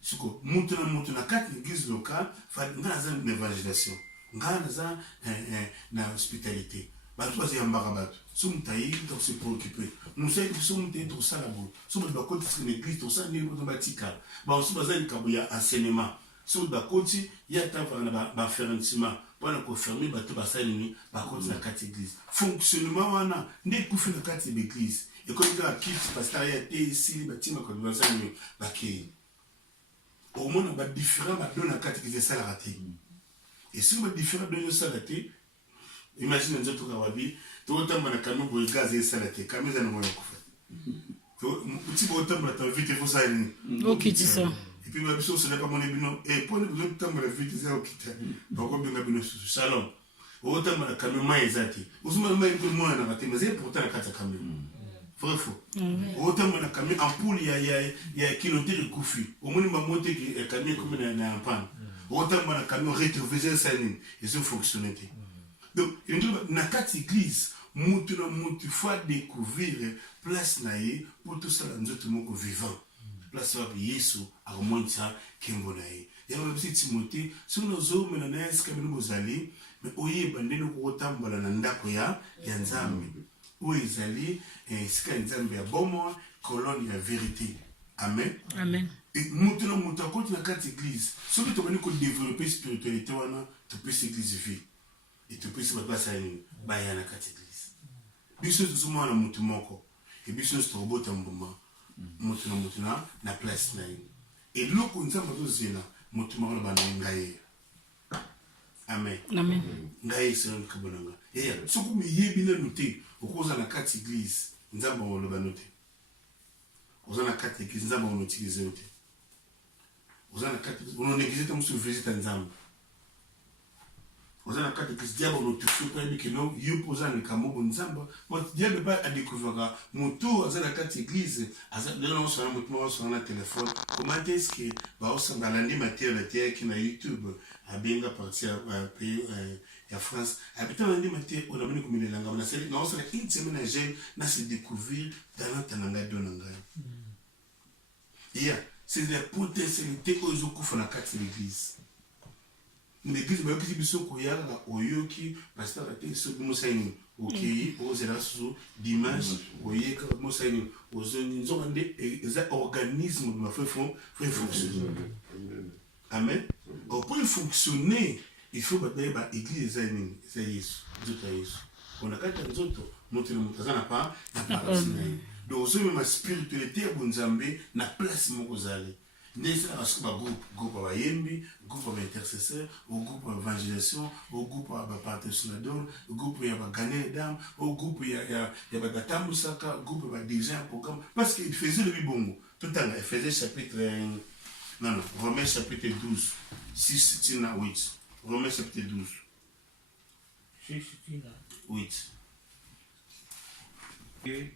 siko mutu na kati ya église locale nga naza na évangélisation nga naza na hospitalité bato bazayambaka bato so moto ayebi tokose préoccupé mosali so moto aye tokosala boye so bato bakotisi na église tosala ndenge poto batikala baoso baza likambo ya enseignement so moto bakoti ye atavaka na baferentiment mpona koferme bato basali nini bakoti na kati ya église fonctionnement wana nde ekufi na kati ya baéglise ekomi kaka kiti pasteur ya te esili batimaka basali nini bakei omona badifférent badon na kati église esalaka te esili badifférent don esala te imagine nzoto kawabi tokotambola na camion boye gaz esala te camion eza na moyo kufa uti botambola ta vite efosala nini okitisa epuis babiso osalaka mona bino mpona bozotambola vite eza okita bakobenga bino susu shalom okotambola na camion mai eza te osomala mai mpe moyanaka te mais eza pourtant na kati ya camion vrai faux okotambola na camion ampoule ya kilotere ekufi omoni bango te camion ekomi na ampane okotambola na camion rétroviseur esala nini ezofonctionne te. Donc, na kati église, mutu na mutu faut découvrir place na ye pour tout ça nzoto moko vivant. Place wa Yesu akomonisa kembo na ye. Ya ba bisi Timothée, sono zo mena na eska bino bozali, mais oyeba ndene ko tambola na ndako ya Nzambe. O ezali eska Nzambe ya bomo, colonne ya vérité. Amen. Amen. Et mutu na mutu akoti na kati église. Soki to bani ko développer spiritualité wana, to peut église vie. Et tu peux se passer à une bayana catégorie. Biso tuzuma na mutu moko. Et biso stobota mbuma. Mutu na place na une. Et loko nzamba tozela mutu moko na ngaye. Amen. Amen. Ngaye sera nkabonanga. Soko miyebi na noté okoza na kati église nzamba woloba noté. Oza na kati église nzamba wonotilize noté. Oza na kati on église tam sur visite nzamba. Oza na kati église diabo notifié pa yebi kino yo poza na kamobo nzamba mo diabo ba a découvrir moto oza na kati église aza de non sur na téléphone comment est-ce que ba osanga lundi matin la terre qui na YouTube a benga partir pays ya France habitant lundi matin on a venu comme les langues na c'est non c'est une semaine jeune na se découvrir dans tananga donanga c'est la potentialité aux okufa na kati l'église. L'église va être biso koyala oyoki pasteur ate so musaini okay ozela so dimanche oyeka musaini ozoni nzonde eza organisme de ma fait fonctionner. Amen. Pour fonctionner il faut ba église ezani eza Yesu nzoto Yesu on a kata nzoto moto na mutazana pa na parole donc ozoni ma spiritualité ya bonzambe na place moko zali. N'est-ce pas un groupe à Yembi, groupe à intercesseur, au groupe à évangélisation, au groupe à participation, au groupe à gagner d'âme, au groupe à Batamusaka, au groupe à diriger un programme. Parce qu'il faisait le bon. Tout à l'heure, il faisait chapitre. Non, Romains chapitre 12, 6 à 8. Romains chapitre 12. 6 à 8.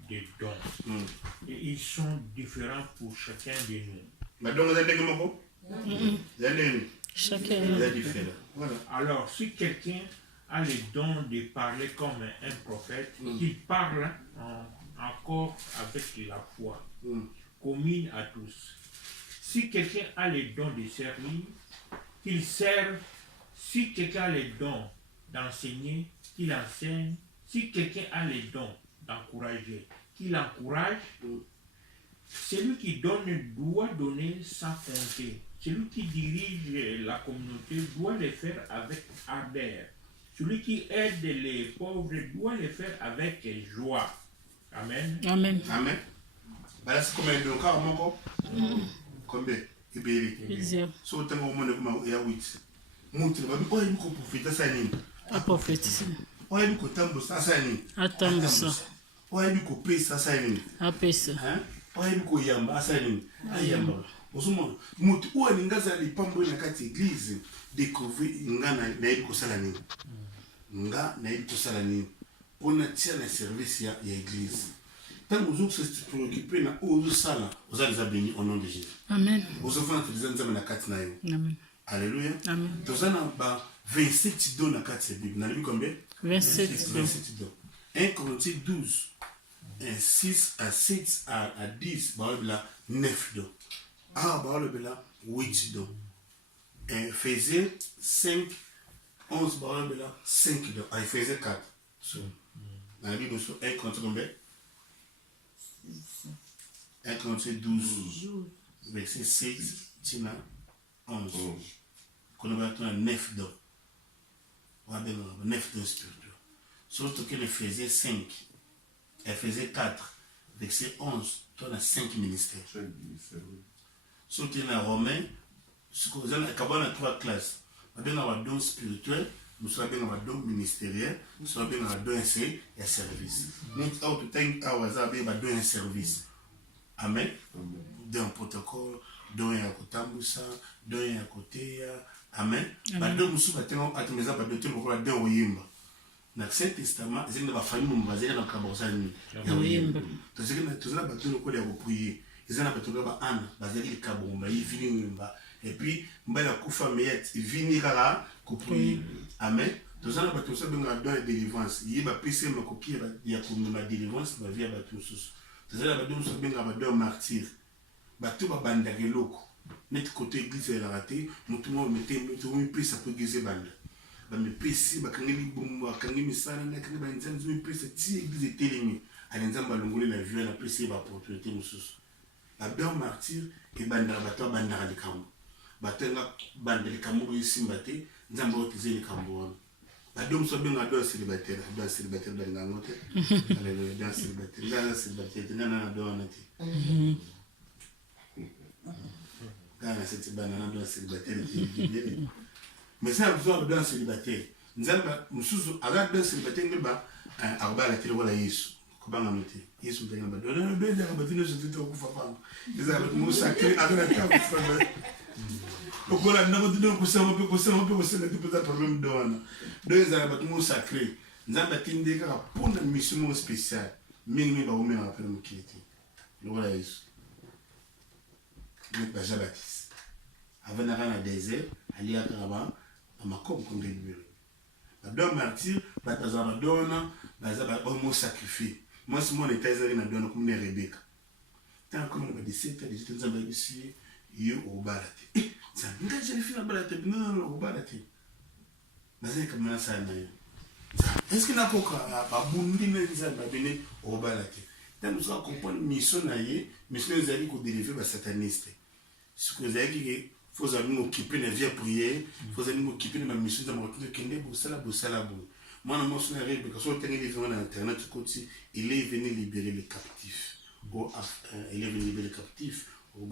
Des dons. Et ils sont différents pour chacun de nous. Chacun. Voilà. Alors, si quelqu'un a le don de parler comme un prophète, qu'il parle en accord avec la foi, commune à tous. Si quelqu'un a le don de servir, qu'il serve. Si quelqu'un a le don d'enseigner, qu'il enseigne. Si quelqu'un a le don d'encourager, qu'il encourage. Celui qui donne doit donner sans compter. Celui qui dirige la communauté doit le faire avec ardeur. Celui qui aide les pauvres doit le faire avec joie. Amen. Amen. Amen. Voilà, c'est combien de cas, mon corps? Combien? Plusieurs. So, tu as un moment où il y a 8. Montre, oh, il y a beaucoup de prophètes, ça y est. A prophétiser. Oh, il y a beaucoup de temps, ça y est. Attends ça. Oh, il y a beaucoup de paix, ça y est. A paix ça. Hein? Oyebi koyamba asali ayamba ozomona moto oyo alingi azala lipambo oyo na kati église découvrir nga nayebi kosala nini nga nayebi kosala nini mpona tia na service ya église ntango ozokose préoccupé na oyo ozosala oza déjà béni au nom de Jésus. Amen. ozofana toliza nzambe na kati na yo. Amen. Alléluia. Amen. toza na ba 27 dons na kati ya bible nalobi combien 27 dons. 1 Corinthiens 12 6 à 7 à 10 baolobela 9 dons. Baolobela 8 dons. Ephésiens 5 11 baolobela 5 dons. Ephésiens 4 dans la Bible sur 1 Corinthiens combien 1 Corinthiens 12 verset 7 tina 11 qu'on va avoir 9 dons. On va avoir 9 dons spirituels. Surtout que l'Éphésiens 5, Éphésiens 4, verset 11, on a 5 ministères. Surtout que dans Romains, on a 3 classes. On a un don spirituel, nous avons un don ministériel, nous avons un don et service. Nous avons un don et service. Amen. Don protocole, don et akotambusa, don et akoteya. Amen. Don musu batengo atumeza badote lokola don oyimba. Na Ancien Testament, ils ont famille basée dans le Cabossani. Tous les bateaux locaux les repriés. Ils ont un bateau là-bas, Anne, basé dans le Cabomba, ils viennent. Et puis, Mbala Koufa Meyet, ils viennent là, couper. Amen. Tous les bateaux ça dans la délivrance. Il y a PC, ma coquille, il y a comme la délivrance, ma vie à bateau sous. Tous les bateaux ça dans la bateau martyr. Bateau va bandager l'eau. Net côté église elle a raté. Nous tout le monde mettait, tout le monde peut ça peut guiser bande. Bamepesi bakangeli bombo bakangi misala na kangi banzanzi mepesa ti église etelemi alinzamba longole la vie na pesi ba opportunité mususu la belle martyr et bandara bato bandara likambo batenga bandara likambo isimba te nzamba otize likambo wana badom so benga do célibataire dans ngote alléluia dans célibataire nana do na te kana cette banana do célibataire ti. Mais ça, vous avez besoin de célibataire. Nous avons besoin de célibataire. Nous avons besoin de célibataire. Nous avons besoin de célibataire. Nous avons besoin de célibataire. Nous avons besoin de célibataire. Nous avons besoin de célibataire. Nous avons besoin de amakom kongeli badon martyr bataza badona baza ba homo sacrifié moi c'est mon état ezali na dona comme Rebecca tant comme ba 17 18 ans ba bisi yo obalate ça nga je fais la balate non obalate bazai comme ça na est-ce que na koka ba bundi na nzamba bene obalate tant nous ça comprendre mission na ye mission ezali ko délivrer ba sataniste ce que ezali que faut nous occuper de la vie à prier, faut nous occuper de la mission de la Kende, Boussala. Moi, je me souviens que quand on est venu sur Internet, il est venu libérer les captifs. Il est venu libérer les captifs, au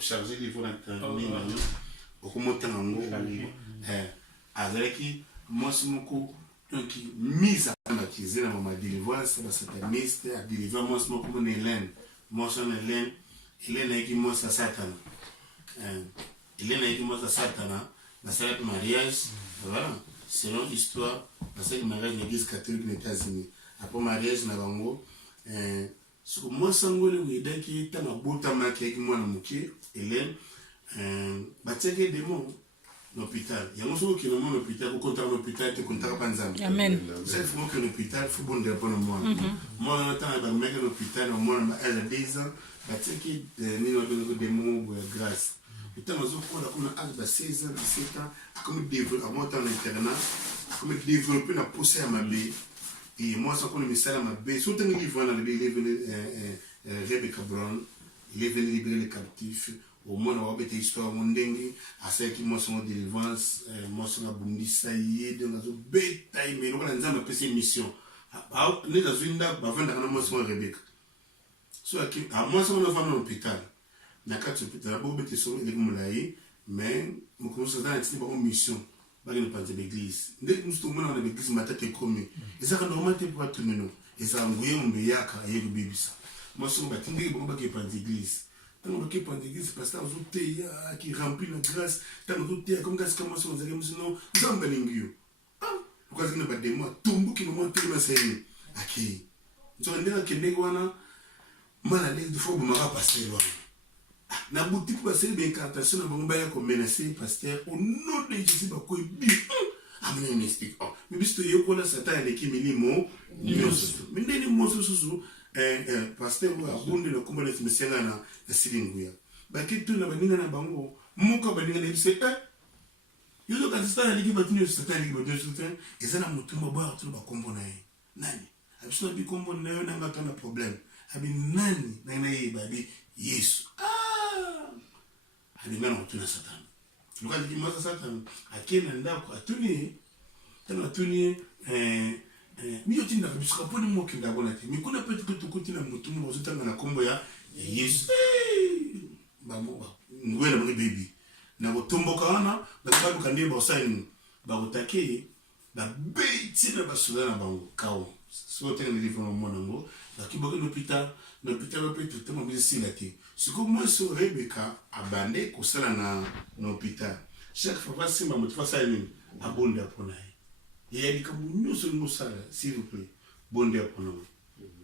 chargé de livre au commentaire avec moi, c'est mon coup. Donc, mise à baptiser dans ma délivrance, la sataniste, à délivrer moi, c'est mon coup, Hélène. Moi, c'est Hélène. Hélène qui monte à Satan. Hélène qui monte à Satan. Dans ce mariage, voilà, selon l'histoire, dans ce mariage de l'église catholique des États-Unis. Après le mariage, nous avons ce que moi, je suis dit que je suis un Hélène, je suis démon l'hôpital. Il y a un qui est dans l'hôpital, pour compter l'hôpital, tu comptes pas ensemble. Amen. C'est faut que l'hôpital, il faut bon pour le monde. Moi, on attend un mec à l'hôpital, au moins, elle a 10 ans. Batiki ni no de mots grâce. Le temps où on a âge de 16 ans, 17 ans, comme développer avant temps internat, comme développer la poussée à ma baie. Et moi, ça qu'on a mis ça à ma baie. Surtout que il va dans le Rebecca Brown, il est venu libérer les captifs. Au moins, on va mettre l'histoire mondengue, à ceux qui m'ont son délivrance, moi, son abondi, ça y est, dans la bétail, mais on va nous appeler ces missions. Les Azuinda, avant d'aller à Rebecca. So à moi ça on va dans l'hôpital na quatre hôpital bo bete so ele kumulayi mais mo commence dans une mission ba ne pas de l'église dès que nous sommes dans l'église matete comme et ça normalement pour tenir nous et ça nguye mbe yaka yego bibisa moi soki batindiki bango bakepanda église ntango bakepanda église pasteur azoteya qui remplit la grâce ntango azoteya comme kasi kama soki ozalaki mosino nzambe alingi yo okazaki na bademo atumbuki mama otelema saini akei nzoka ndenge akendeki wana mal à l'aise de fois bomaka pasteur wana na boutique pasteur béincartation na bango baya komenace pasteur au nom de Jésus bakoyi bi amena une explique mais biso toyekola satan aleki milimo nyonso mais ndeni moso susu pasteur oyo abondela kombo na mesianga na silinguya baki tuna baninga na bango moko baninga na biso yozo kasi satan aleki bato nyonso satan aleki bato nyonso te eza na motu moko boya tuna bakombo na ye nani abiso na bikombo na yo nanga tana problème abi nani na yeba abi Yesu alinga na kutuna satan luka dikimasa satan akena ndako atuni tana atuni miyo tinda kabisa kaponi moki ndabona te mikuna pete kutukuti na mutumu wazutanga na kombo ya Yesu bamoba ngwela mwe baby na botomboka wana bababu kandie bosani bakutake babeti na basula na bango kawo so tena nilivyo mwana ngo bakiboka l'hôpital bapetu temo bisila te siko moi so Rebecca abande kosala na hôpital chaque fois simba motu fa sali abonde apona ye yali kamunyo so ngosala s'il vous plaît bonde apona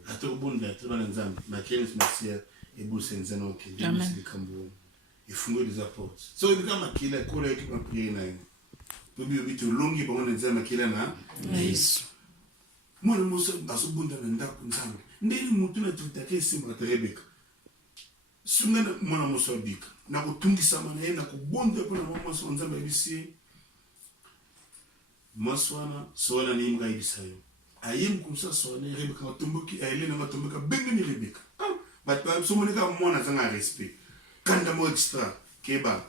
ato bonde atobana nzambe na kenesi masia et bosenza no ke Jésus kambo et fungo des apports so il kama kila kola ki prier na to bi obi to longi bango nzambe kila na Yesu mwana moso bazobunda na ndako nzambe ndeni mutu na tutake simba ta Rebecca sungana mwana moso abika na kutungisa mana ye na kubonda pona mwana moso nzambe bisi maswana sola ni mga ibisayo ayem kumsa sola Rebecca matomboki ayelena matomboka bengeni Rebecca bat somoneka mwana zanga respect kanda mo extra keba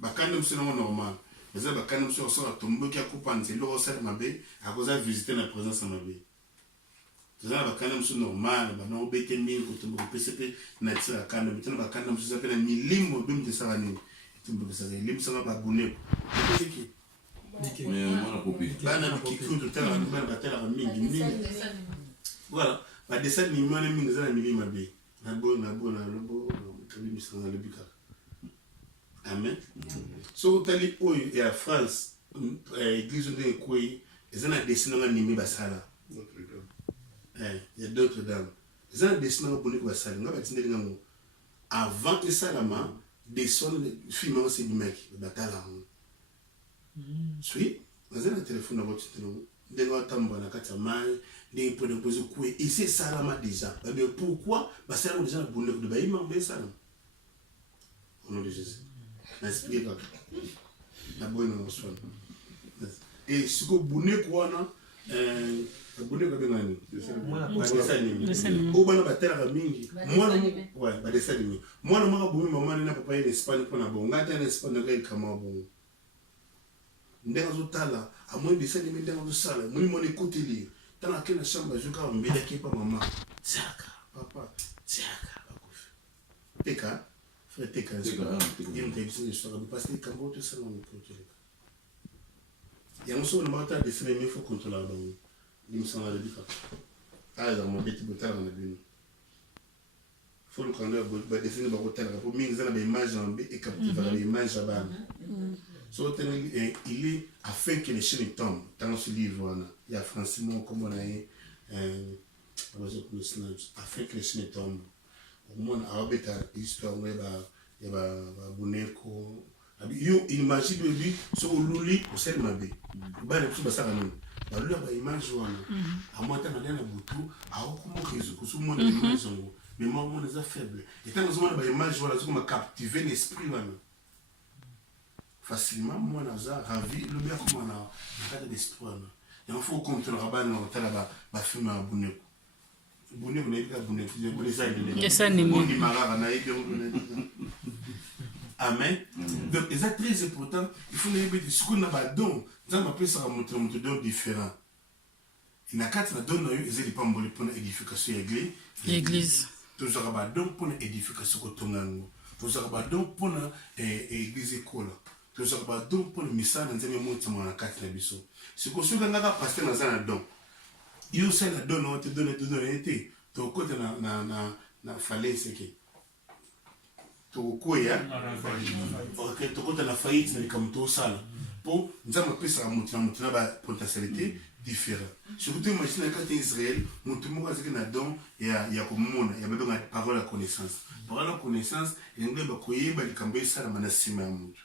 bakanda msena mo normal eza bakanda msena so atomboki akupanze lo sala mabe akoza visiter na présence mabe tozana bakanda msena normal bana obete mingi kutomboka PCP na tsaka kanda bitana bakanda msena pena milimo bimte sala nini tumboka sala limbo sala babune kiki mwana popi bana kikundo tala bana batala mingi voilà ba dessin animé mingi zana milima be na lobo kabi misanga lobika amen so tali oyo ya France église de Koyi ezana dessin animé basala il y a d'autres dames ezana dessin animé basala ngaba tindeli ngango avant que salama dessin film c'est du mec batala oui ezana téléphone na votre téléphone ndenga tamba na kati ya mai ndenge pona poser kwe et c'est salama déjà mais pourquoi ba salama déjà na bonne de ba ima be salama au nom de Jésus n'explique pas na bonne no swan et siko bonne ko na bonne ko be ngani o bana batela mingi mwana ouais ba dessin mingi mwana maka bomi mama na papa en Espagne pona bonga ta en Espagne ngai kama bongo ndenga zotala amwe dessin mingi ndenga zosala muni mone koteli tana kena shamba joka mbele kipa mama tsaka papa tsaka bakufi teka frère teka il me dit ça va passer kambo tout ça non côté ya muso na mata de semaine il faut contrôler bango lim sana le bika ala mo beti botala na bino faut le prendre ba dessiner ba botala pour mingi zana ba image en b et captiver la image ba so il est afin que les chaînes tombent dans ce livre là il y a Francimon comme on a afin que les chaînes tombent au moins à beta histoire ya ba buneko yo imagine lui so luli au sel mabe ba le tout ba ça non ba luli ba image wana amata na na butu a okumo kezo kusumo na image ngo mais moi on est faible et tant que ba image wana so ma captiver l'esprit wana facilement moi naza ravi le bien comme on a pas d'espoir il faut contrôler rabat na tala ba film à buneko buneko na ika buneko yes animé amen donc c'est très important il faut répéter ce qu'on a ba don ça m'appelle ça monter don différent il n'a quatre don na yo ezeli pamboli pour édification l'église tous ba don pour édification ko tongango tous ba don pour église école tous ba don pour misala nzeme monte mwana kati na biso c'est que ce que ngaka pasteur na zana don yo c'est la don on te donne été tokota na falaise ke tokoya ok tokota na faillite na likambo tosala mpo nzambe apesaka moto na bapotentialité différent surtout imagine na kati ya israel moto moko azalaki na don ya komona ya babenga parole ya connaissance parole ya connaissance elingi bakoyeba likambo esalama na nsima ya moto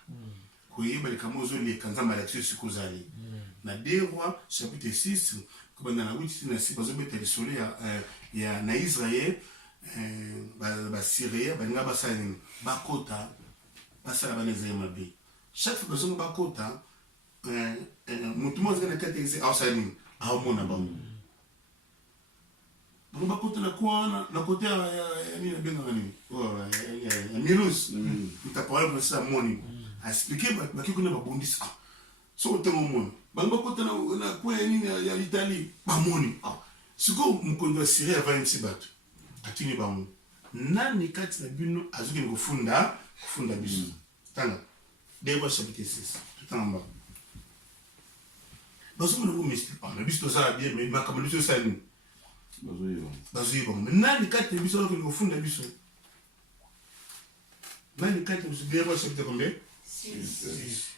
koyeba likambo ozoleka nzambe alakisi esika ozali na 2 Rois chapitre 6 kobanda na 8 na 6 bazobeta lisolo na israel basyria balinga basala nini bakota basala bana israel mabe chaque fois bazongo bakota motu moko azalaki na kati ya israel aosala nini aomona bango bango bakota na kwana na kote ya nini abengaka nini ya mirus mutaparole konasala moni aexplike baki kuna babondisi soko ntango omona bango bakota na kwe ya nini ya italie bamoni sikoyo mokonzi wa syrie avandisi bato atuni bango nani kati na bino azokende kofunda biso tanga 2 Rois chapitre 6 totanga mbaka bazomona ngo mystique na biso tosala bien mais makambo biso osala nini bazoyeba ngo nani kati na biso azokende kofunda biso nani kati na biso 2 Rois chapitre combien 6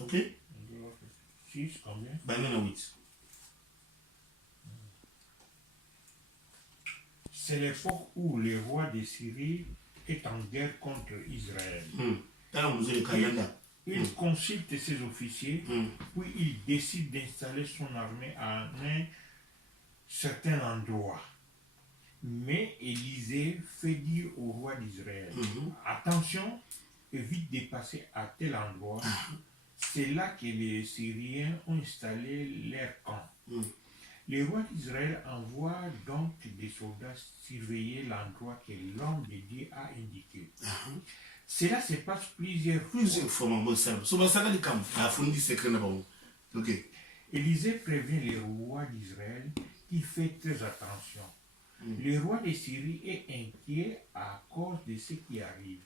ok 6 combien? Banana 8. C'est l'époque où le roi de Syrie est en guerre contre Israël. Il consulte ses officiers, puis il décide d'installer son armée à un certain endroit. Mais Élisée fait dire au roi d'Israël, attention, évite de passer à tel endroit. C'est là que les Syriens ont installé leur camp. Le roi d'Israël envoie donc des soldats surveiller l'endroit que l'homme de Dieu a indiqué. Cela se passe plusieurs fois. Élisée prévient le roi d'Israël qui fait très attention. Le roi de Syrie est inquiet à cause de ce qui arrive.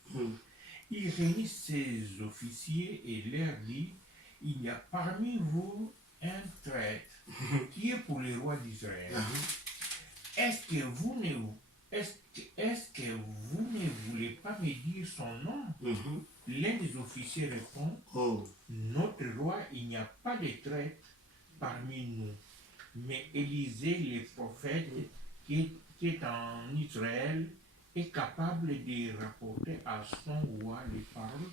Il réunit ses officiers et leur dit, il y a parmi vous un traître qui est pour le roi d'Israël. Est-ce que vous ne voulez pas me dire son nom? L'un des officiers répond, notre roi, il n'y a pas de traître parmi nous. Mais Élisée, le prophète qui est en Israël, est capable de rapporter à son roi les paroles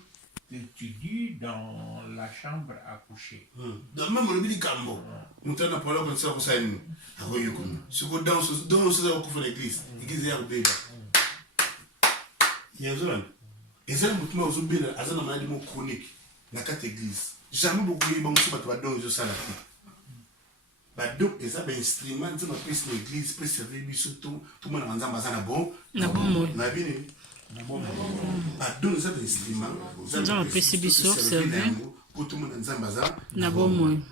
que tu dis dans la chambre à coucher. Dans même le petit cambo, nous t'en appelons comme ça, vous savez, à Royaume. Ce que dans ce l'église, l'église est un bébé. Il y a un jour, et ça, vous m'avez oublié, à un maladie chronique, la carte église. Jamais beaucoup de gens sont dans le salon. Donc, les instruments, ils ont pris l'église, pour servir tout le monde en disant, bon, donc, les instruments, ils ont pris ces bisous, servir. pour tout le monde en disant,